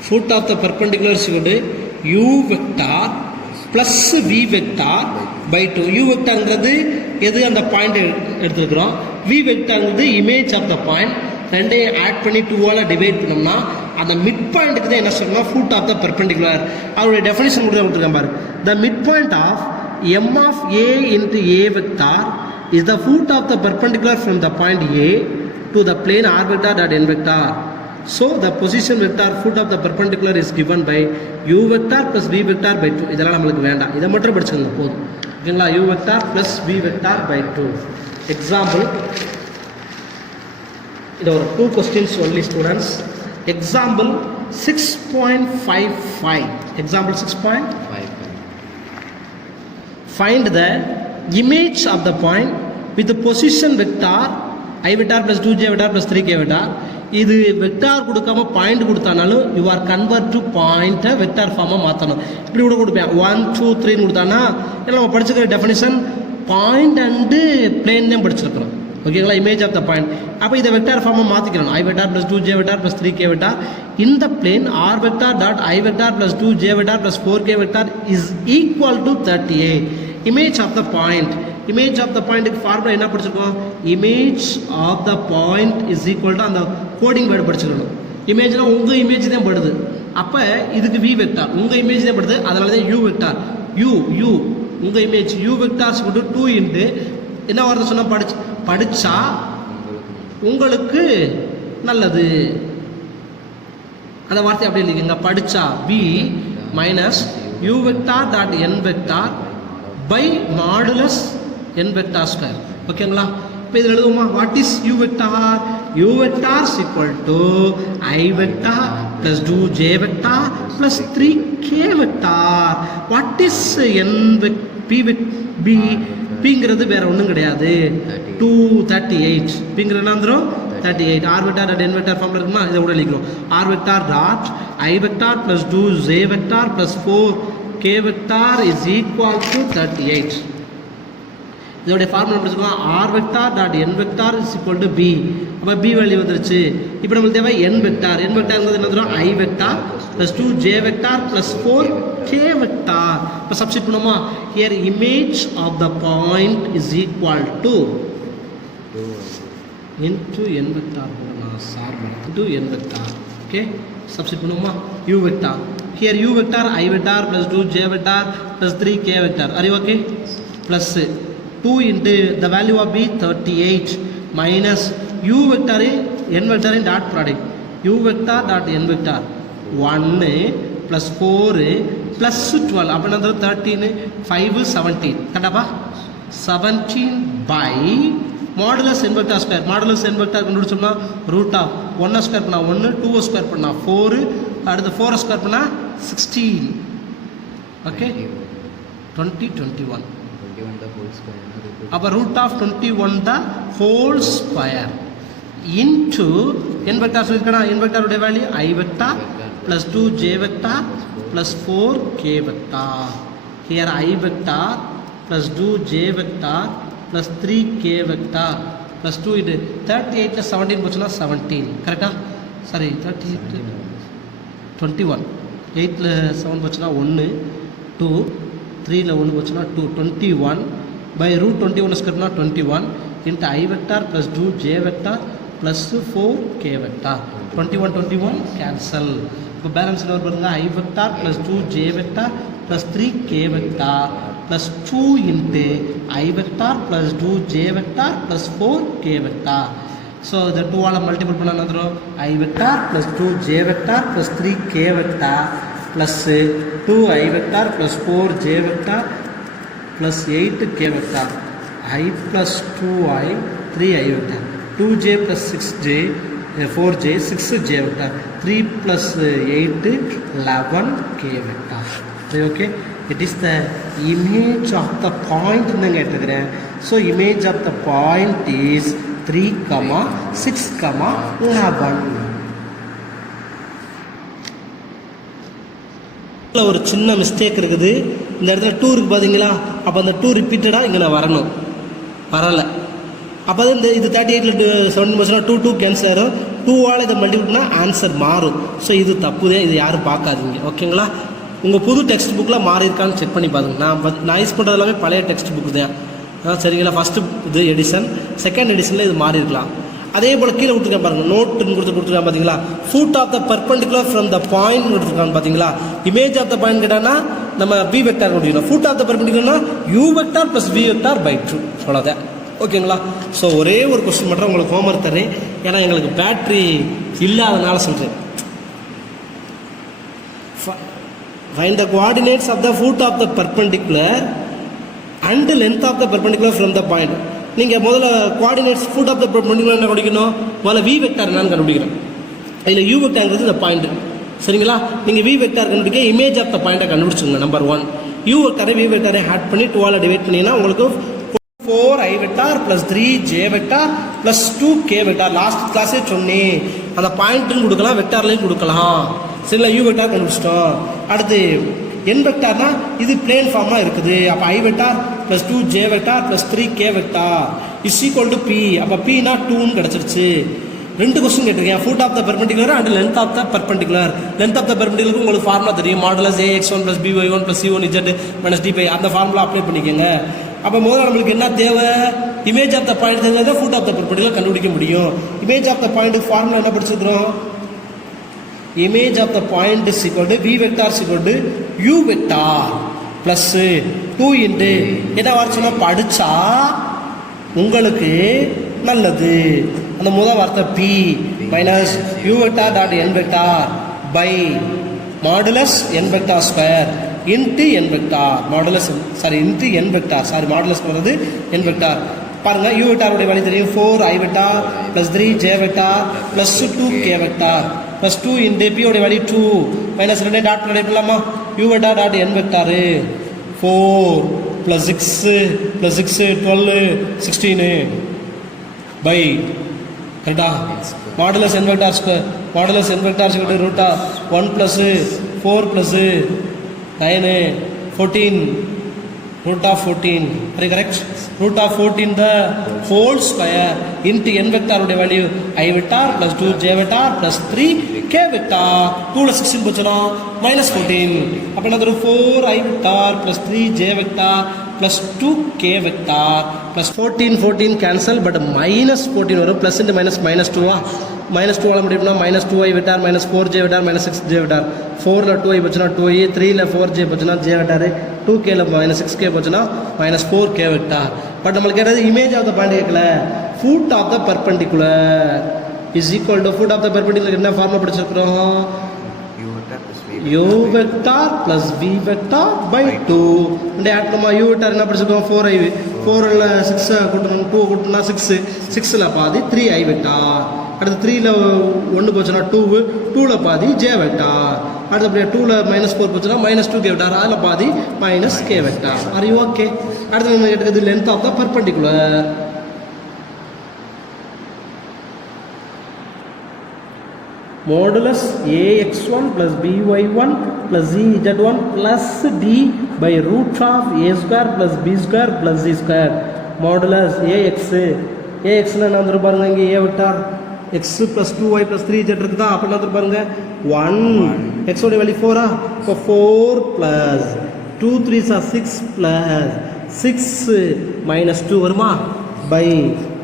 ஃபுட் ஆஃப் த பர்பண்டிகுலர் சொல்லிட்டு U vector plus V vector by 2. U வெக்டார்ங்கிறது எது? அந்த பாயிண்ட் எடுத்துருக்குறோம். வி வெக்டார்ங்கிறது இமேஜ் ஆஃப் த பாயிண்ட். ரெண்டையும் ஆட் பண்ணி 2ஆல் டிவைட் பண்ணோம்னா அந்த மிட் பாயிண்ட்டுக்கு தான் என்ன சொல்லணும்னா ஃபுட் ஆஃப் த பர்பண்டிகுலர். அவருடைய டெஃபினிஷன் கூட கொடுத்துருக்கேன் பாரு. The mid point of m of a into a vector is the foot of the perpendicular from the point a to the plane r vector dot n vector. So the position vector foot of the perpendicular is given by u vector plus v vector by 2. இதெல்லாம் நம்மளுக்கு வேண்டாம், இதை மட்டும் படிச்சுங்க போதும். ஓகேங்களா? u vector plus v vector by 2. Example, இது ஒரு 2 questions only students. Example 6.55. Example 6.55. Find the image of the point with the position vector I vector plus 2j vector plus 3k vector. இது வெக்டார் கொடுக்காம point கொடுத்தானாலும் you are convert to பாயிண்ட்டை vector ஃபார்மாக மாற்றணும். இப்படி கூட கொடுப்பேன் 1 2 3ன்னு கொடுத்தானா இல்லை நம்ம படிச்சுக்கிற டெஃபினிஷன் பாயிண்ட் அண்டு பிளேன் தான் படிச்சிருக்கிறோம் ஓகேங்களா இமேஜ் ஆஃப் த பாயிண்ட் அப்போ இதை வெக்டார் ஃபார்மாக மாற்றிக்கிறோம் I vector plus 2J vector plus 3K vector இந்த plane R vector dot I vector plus 2J vector plus 4K vector is equal to 38 image of the point image of the பாயிண்ட்டுக்கு formula என்ன படிச்சிருக்கோம் image of the point is equal to அந்த coding word படிச்சிருக்கணும் இமேஜ்னால் உங்கள் image தான் படுது அப்போ இதுக்கு V வெக்டார் உங்கள் இமேஜ் தான் படுது அதனால தான் U வெக்டார் U உங்கள் இமேஜ் U வெக்டார்ஸ் கொண்டு 2 இன்ட்டு என்ன வார்த்தை சொன்னால் படித்தா உங்களுக்கு நல்லது அந்த வார்த்தை அப்படி இல்லைங்க படித்தா B minus U vector dot N vector by modulus N vector square ஓகேங்களா இப்போ இதில் எழுதுவோமா what is U vector U vector is equal to I vector plus 2J vector plus 3K vector what is N B பிங்கிறது வேற ஒன்றும் கிடையாது 238 பிங்கிறது என்ன வந்துடும் 38 R vector dot N vector ஃபார்ம்ல இருக்குமா இதை கூட எழுதிக்கிறோம் R vector dot I vector plus 2J vector plus 4K vector is equal to 38 இதோடைய ஃபார்முலா படிச்சுக்கலாம் R vector dot N vector is equal to B அப்போ B வேல்யூ வந்துருச்சு இப்போ நம்மளுக்கு தேவை N வெக்டார் என்ன வந்துடும் I vector plus 2J vector plus 4K vector இப்போ சப்ஸ்டிட் பண்ணுமா here image of the point is equal to into N vector போடலாம் sir into N vector okay substitute பண்ணுமா U vector here U vector I vector plus 2J vector plus 3K vector are you okay plus 2 into the value of B 38 minus U vector N vector in dot product U vector dot N vector 1 plus 4 plus 12 அப்போ என்ன 13 5 17 கரெக்டாப்பா 17 by modulus N vector square modulus N vector கண்டுபிடிச்சோம்னா root of 1 square பண்ணால் 1 2 square பண்ணால் 4 அடுத்து 4 square பண்ணால் 16 okay 21 அப்போ root of 21 the whole square into N vector சொல்லியிருக்கா N வெக்டாருடைய value I vector plus 2J vector plus 4K vector here I vector plus 2J vector plus 3K vector plus 2 இது 38 17 போச்சுன்னா 17 கரெக்டா sorry 38 21 8 7 போச்சுன்னா 1 2 3 1 போச்சுன்னா 2 21 by root 21 square na 21 into I vector plus 2J vector plus 4K vector 21 cancel இப்போ balance என்ன பாருங்க I vector plus 2J vector plus 3K vector plus 2 into I vector plus 2J vector plus 4K vector so the 2 ஆல multiple பண்ணா என்ன வரும் I vector plus 2J vector plus 3K vector plus 2I vector plus 4J vector plus 8K vector I plus 2I 3I vector 2J plus 6J 4J 6J vector 3 plus 8 11K vector okay it is the image of the point nu கேட்டிருக்கிறேன் so image of the point is 3, 6, 11 ஒரு சின்ன mistake இருக்குது இந்த இடத்துல 2 இருக்கு பார்த்தீங்களா அப்போ அந்த 2 ரிப்பீட்டடாக இங்கே நான் வரணும் வரலை அப்போ தான் இது 38 7 போச்சுன்னா 2 கேன்சல் ஆயிரும் 2ஆல் இதை மல்டிபிள் பண்ணால் ஆன்சர் மாறும் ஸோ இது தப்பு தான் இது யாரும் பார்க்காதீங்க ஓகேங்களா உங்கள் புது டெக்ஸ்ட் புக்கில் மாறி இருக்கான்னு செக் பண்ணி பாருங்க நான் யூஸ் பண்ணுறது எல்லாமே பழைய டெக்ஸ்ட் புக் தான் சரிங்களா ஃபஸ்ட்டு இது எடிஷன் செகண்ட் எடிஷனில் இது மாறி இருக்கலாம் அதே போல் கீழே கொடுத்துருக்கேன் பாருங்கள் நோட்டுன்னு கொடுத்துருக்காங்க பார்த்தீங்களா foot of the perpendicular from the point கொடுத்துருக்காங்க பார்த்தீங்களா இமேஜ் ஆஃப் த பாயிண்ட் கேட்டாங்கன்னா நம்ம V வெக்டார் கொடுக்கணும் ஃபுட் ஆஃப் த பர்பெண்டிகுலர்னா U vector plus V vector by 2 அவ்வளோதான் ஓகேங்களா ஸோ ஒரே ஒரு கொஸ்டின் மட்டும் உங்களுக்கு ஹோம்ஒர்க் தரேன் ஏன்னா எங்களுக்கு பேட்ரி இல்லாதனால சொல்கிறேன் find the coordinates of the foot of the perpendicular and length of the perpendicular from the point நீங்கள் முதல்ல coordinates foot of the perpendicular என்ன கண்டுபிடிக்கணும் முதல்ல V வெக்டார் என்னன்னு கண்டுபிடிக்கிறேன் அதில் U வெக்டார்ங்கிறது இந்த பாயிண்ட் சரிங்களா நீங்கள் V வெக்டார் கண்டுபிடிக்க இமேஜ் ஆஃப் த பாயிண்ட்டை கண்டுபிடிச்சுங்க நம்பர் 1 U வெக்டாரை V வெக்டாரை ஆட் பண்ணி 2ஆல் டிவைட் பண்ணிங்கன்னா உங்களுக்கு 4I vector plus 3J vector plus 2K vector last கிளாஸே சொன்னேன் அந்த பாயிண்ட்டுன்னு கொடுக்கலாம் வெக்டார்லையும் கொடுக்கலாம் சரிங்களா U வெக்டார் கண்டுபிடிச்சிட்டோம் அடுத்து n வெக்டார்னா இது பிளேன் ஃபார்மாக இருக்குது. அப்போ I vector plus 2j vector plus 3k vector is equal to p. அப்போ pனா 2ன்னு கிடச்சிருச்சு. 2 கொஸ்டின் கேட்டிருக்கேன், foot of the perpendicular and length of the perpendicular. Length of the பெர்பெண்டிகுலருக்கு உங்களுக்கு ஃபார்முலா தெரியும், modulus ax1 plus by1 plus c1z minus d by. அந்த formula apply பண்ணிக்கோங்க. அப்போ முதல்ல நம்மளுக்கு என்ன தேவை, இமேஜ் ஆஃப் த பாயிண்ட் தெரிஞ்சா ஃபுட் ஆஃப் த பெர்பெண்டிகுலர் கண்டுபிடிக்க முடியும். இமேஜ் ஆஃப் த பாயிண்ட்டுக்கு ஃபார்முலா என்ன படிச்சிருக்கிறோம், image of the point is equal to v vector is equal to u vector plus 2 into என்ன வார்த்தை படிச்சா உங்களுக்கு நல்லது. அந்த முதல் வார்த்தை p minus u vector dot n vector by modulus n vector square into n vector modulus into n vector modulus வருது n vector. பாருங்க u vector உடைய வேல்யூ தெரியும், 4i vector plus 3j vector plus 2k vector plus 2 into p உடைய value 2 minus 2 dot product பண்ணலாமா, u vector dot n vector 4 plus 6 plus 6 12 16 by கரெக்டா modulus n vector square modulus n vector square root of 1 plus 4 plus 9 14 root of 14, are you correct? Root of 14 the whole square into n vector உடைய value I vector plus 2j vector plus 3k vector 2 ல 16 போச்சுனா minus 14. அப்ப என்ன வரும், 4i vector plus 3j vector plus 2k vector plus 14 cancel but minus 14 வரும், plus into minus minus 2 ஆ minus 2 ஆல முடியும்னா minus 2i vector minus 4j vector minus 6j vector 4 ல 2i போச்சுனா 2i 3 ல 4j போச்சுனா j vector 2k ல minus 6k போச்சுனா minus 4k vector. But நம்மளுக்கு கேட்டது இமேஜ் ஆஃப் த பாயிண்ட் கேட்கல, foot of the perpendicular is equal to foot of the perpendicular என்ன ஃபார்முலா படிச்சிருக்கிறோம், u vector plus v vector by 2 இந்த add பண்ணா u vector என்ன படிச்சிருக்கோம் 4i 4 ல 6 கூட்டணும் 2 கூட்டினா 6 6 ல பாதி 3i vector, அடுத்து 3 ல 1 போச்சுனா 2 2 ல பாதி j vector, அடுத்து அப்படியே 2 ல -4 போச்சுனா -2k vector, அதுல பாதி -k vector. are you okay? அடுத்து நம்ம கேட்டது length of the perpendicular. Modulus ax1 plus by1 plus z1 plus d by root of a square plus b square plus z square. Modulus ax னா என்ன பாருங்க, இங்க a vector x plus 2y plus 3z இருக்குதா, அப்ப என்ன பாருங்க 1 x உடைய value 4 ஆ, அப்ப 4 plus 2 3s are 6 plus 6 minus 2 வருமா by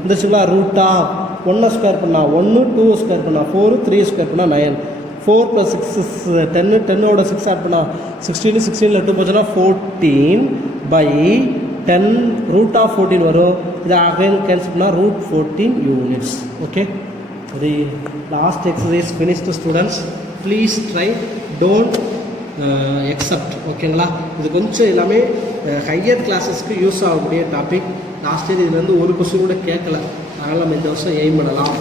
இந்த சொல்ல root of 1 ஸ்கொயர் பண்ணா 1 2 ஸ்கொயர் பண்ணா 4 3 ஸ்கொயர் பண்ணா 9 4 plus 6 is 10 10 ஓட 6 ஆட் பண்ணா 16 16 ல 2 போச்சுனா 14 by 10 root of 14 வரும். இத again cancel பண்ணா root 14 units. Okay, the last exercise finished students, please try, don't accept. ஓகேங்களா, இது கொஞ்சம் எல்லாமே ஹையர் கிளாஸஸ்க்கு யூஸ் ஆகக்கூடிய டாபிக். லாஸ்ட் இயர் இதுலேருந்து ஒரு கொஸ்டின் கூட கேட்கல, அதனால் நம்ம இந்த வருஷம் எய்ம் பண்ணலாம்.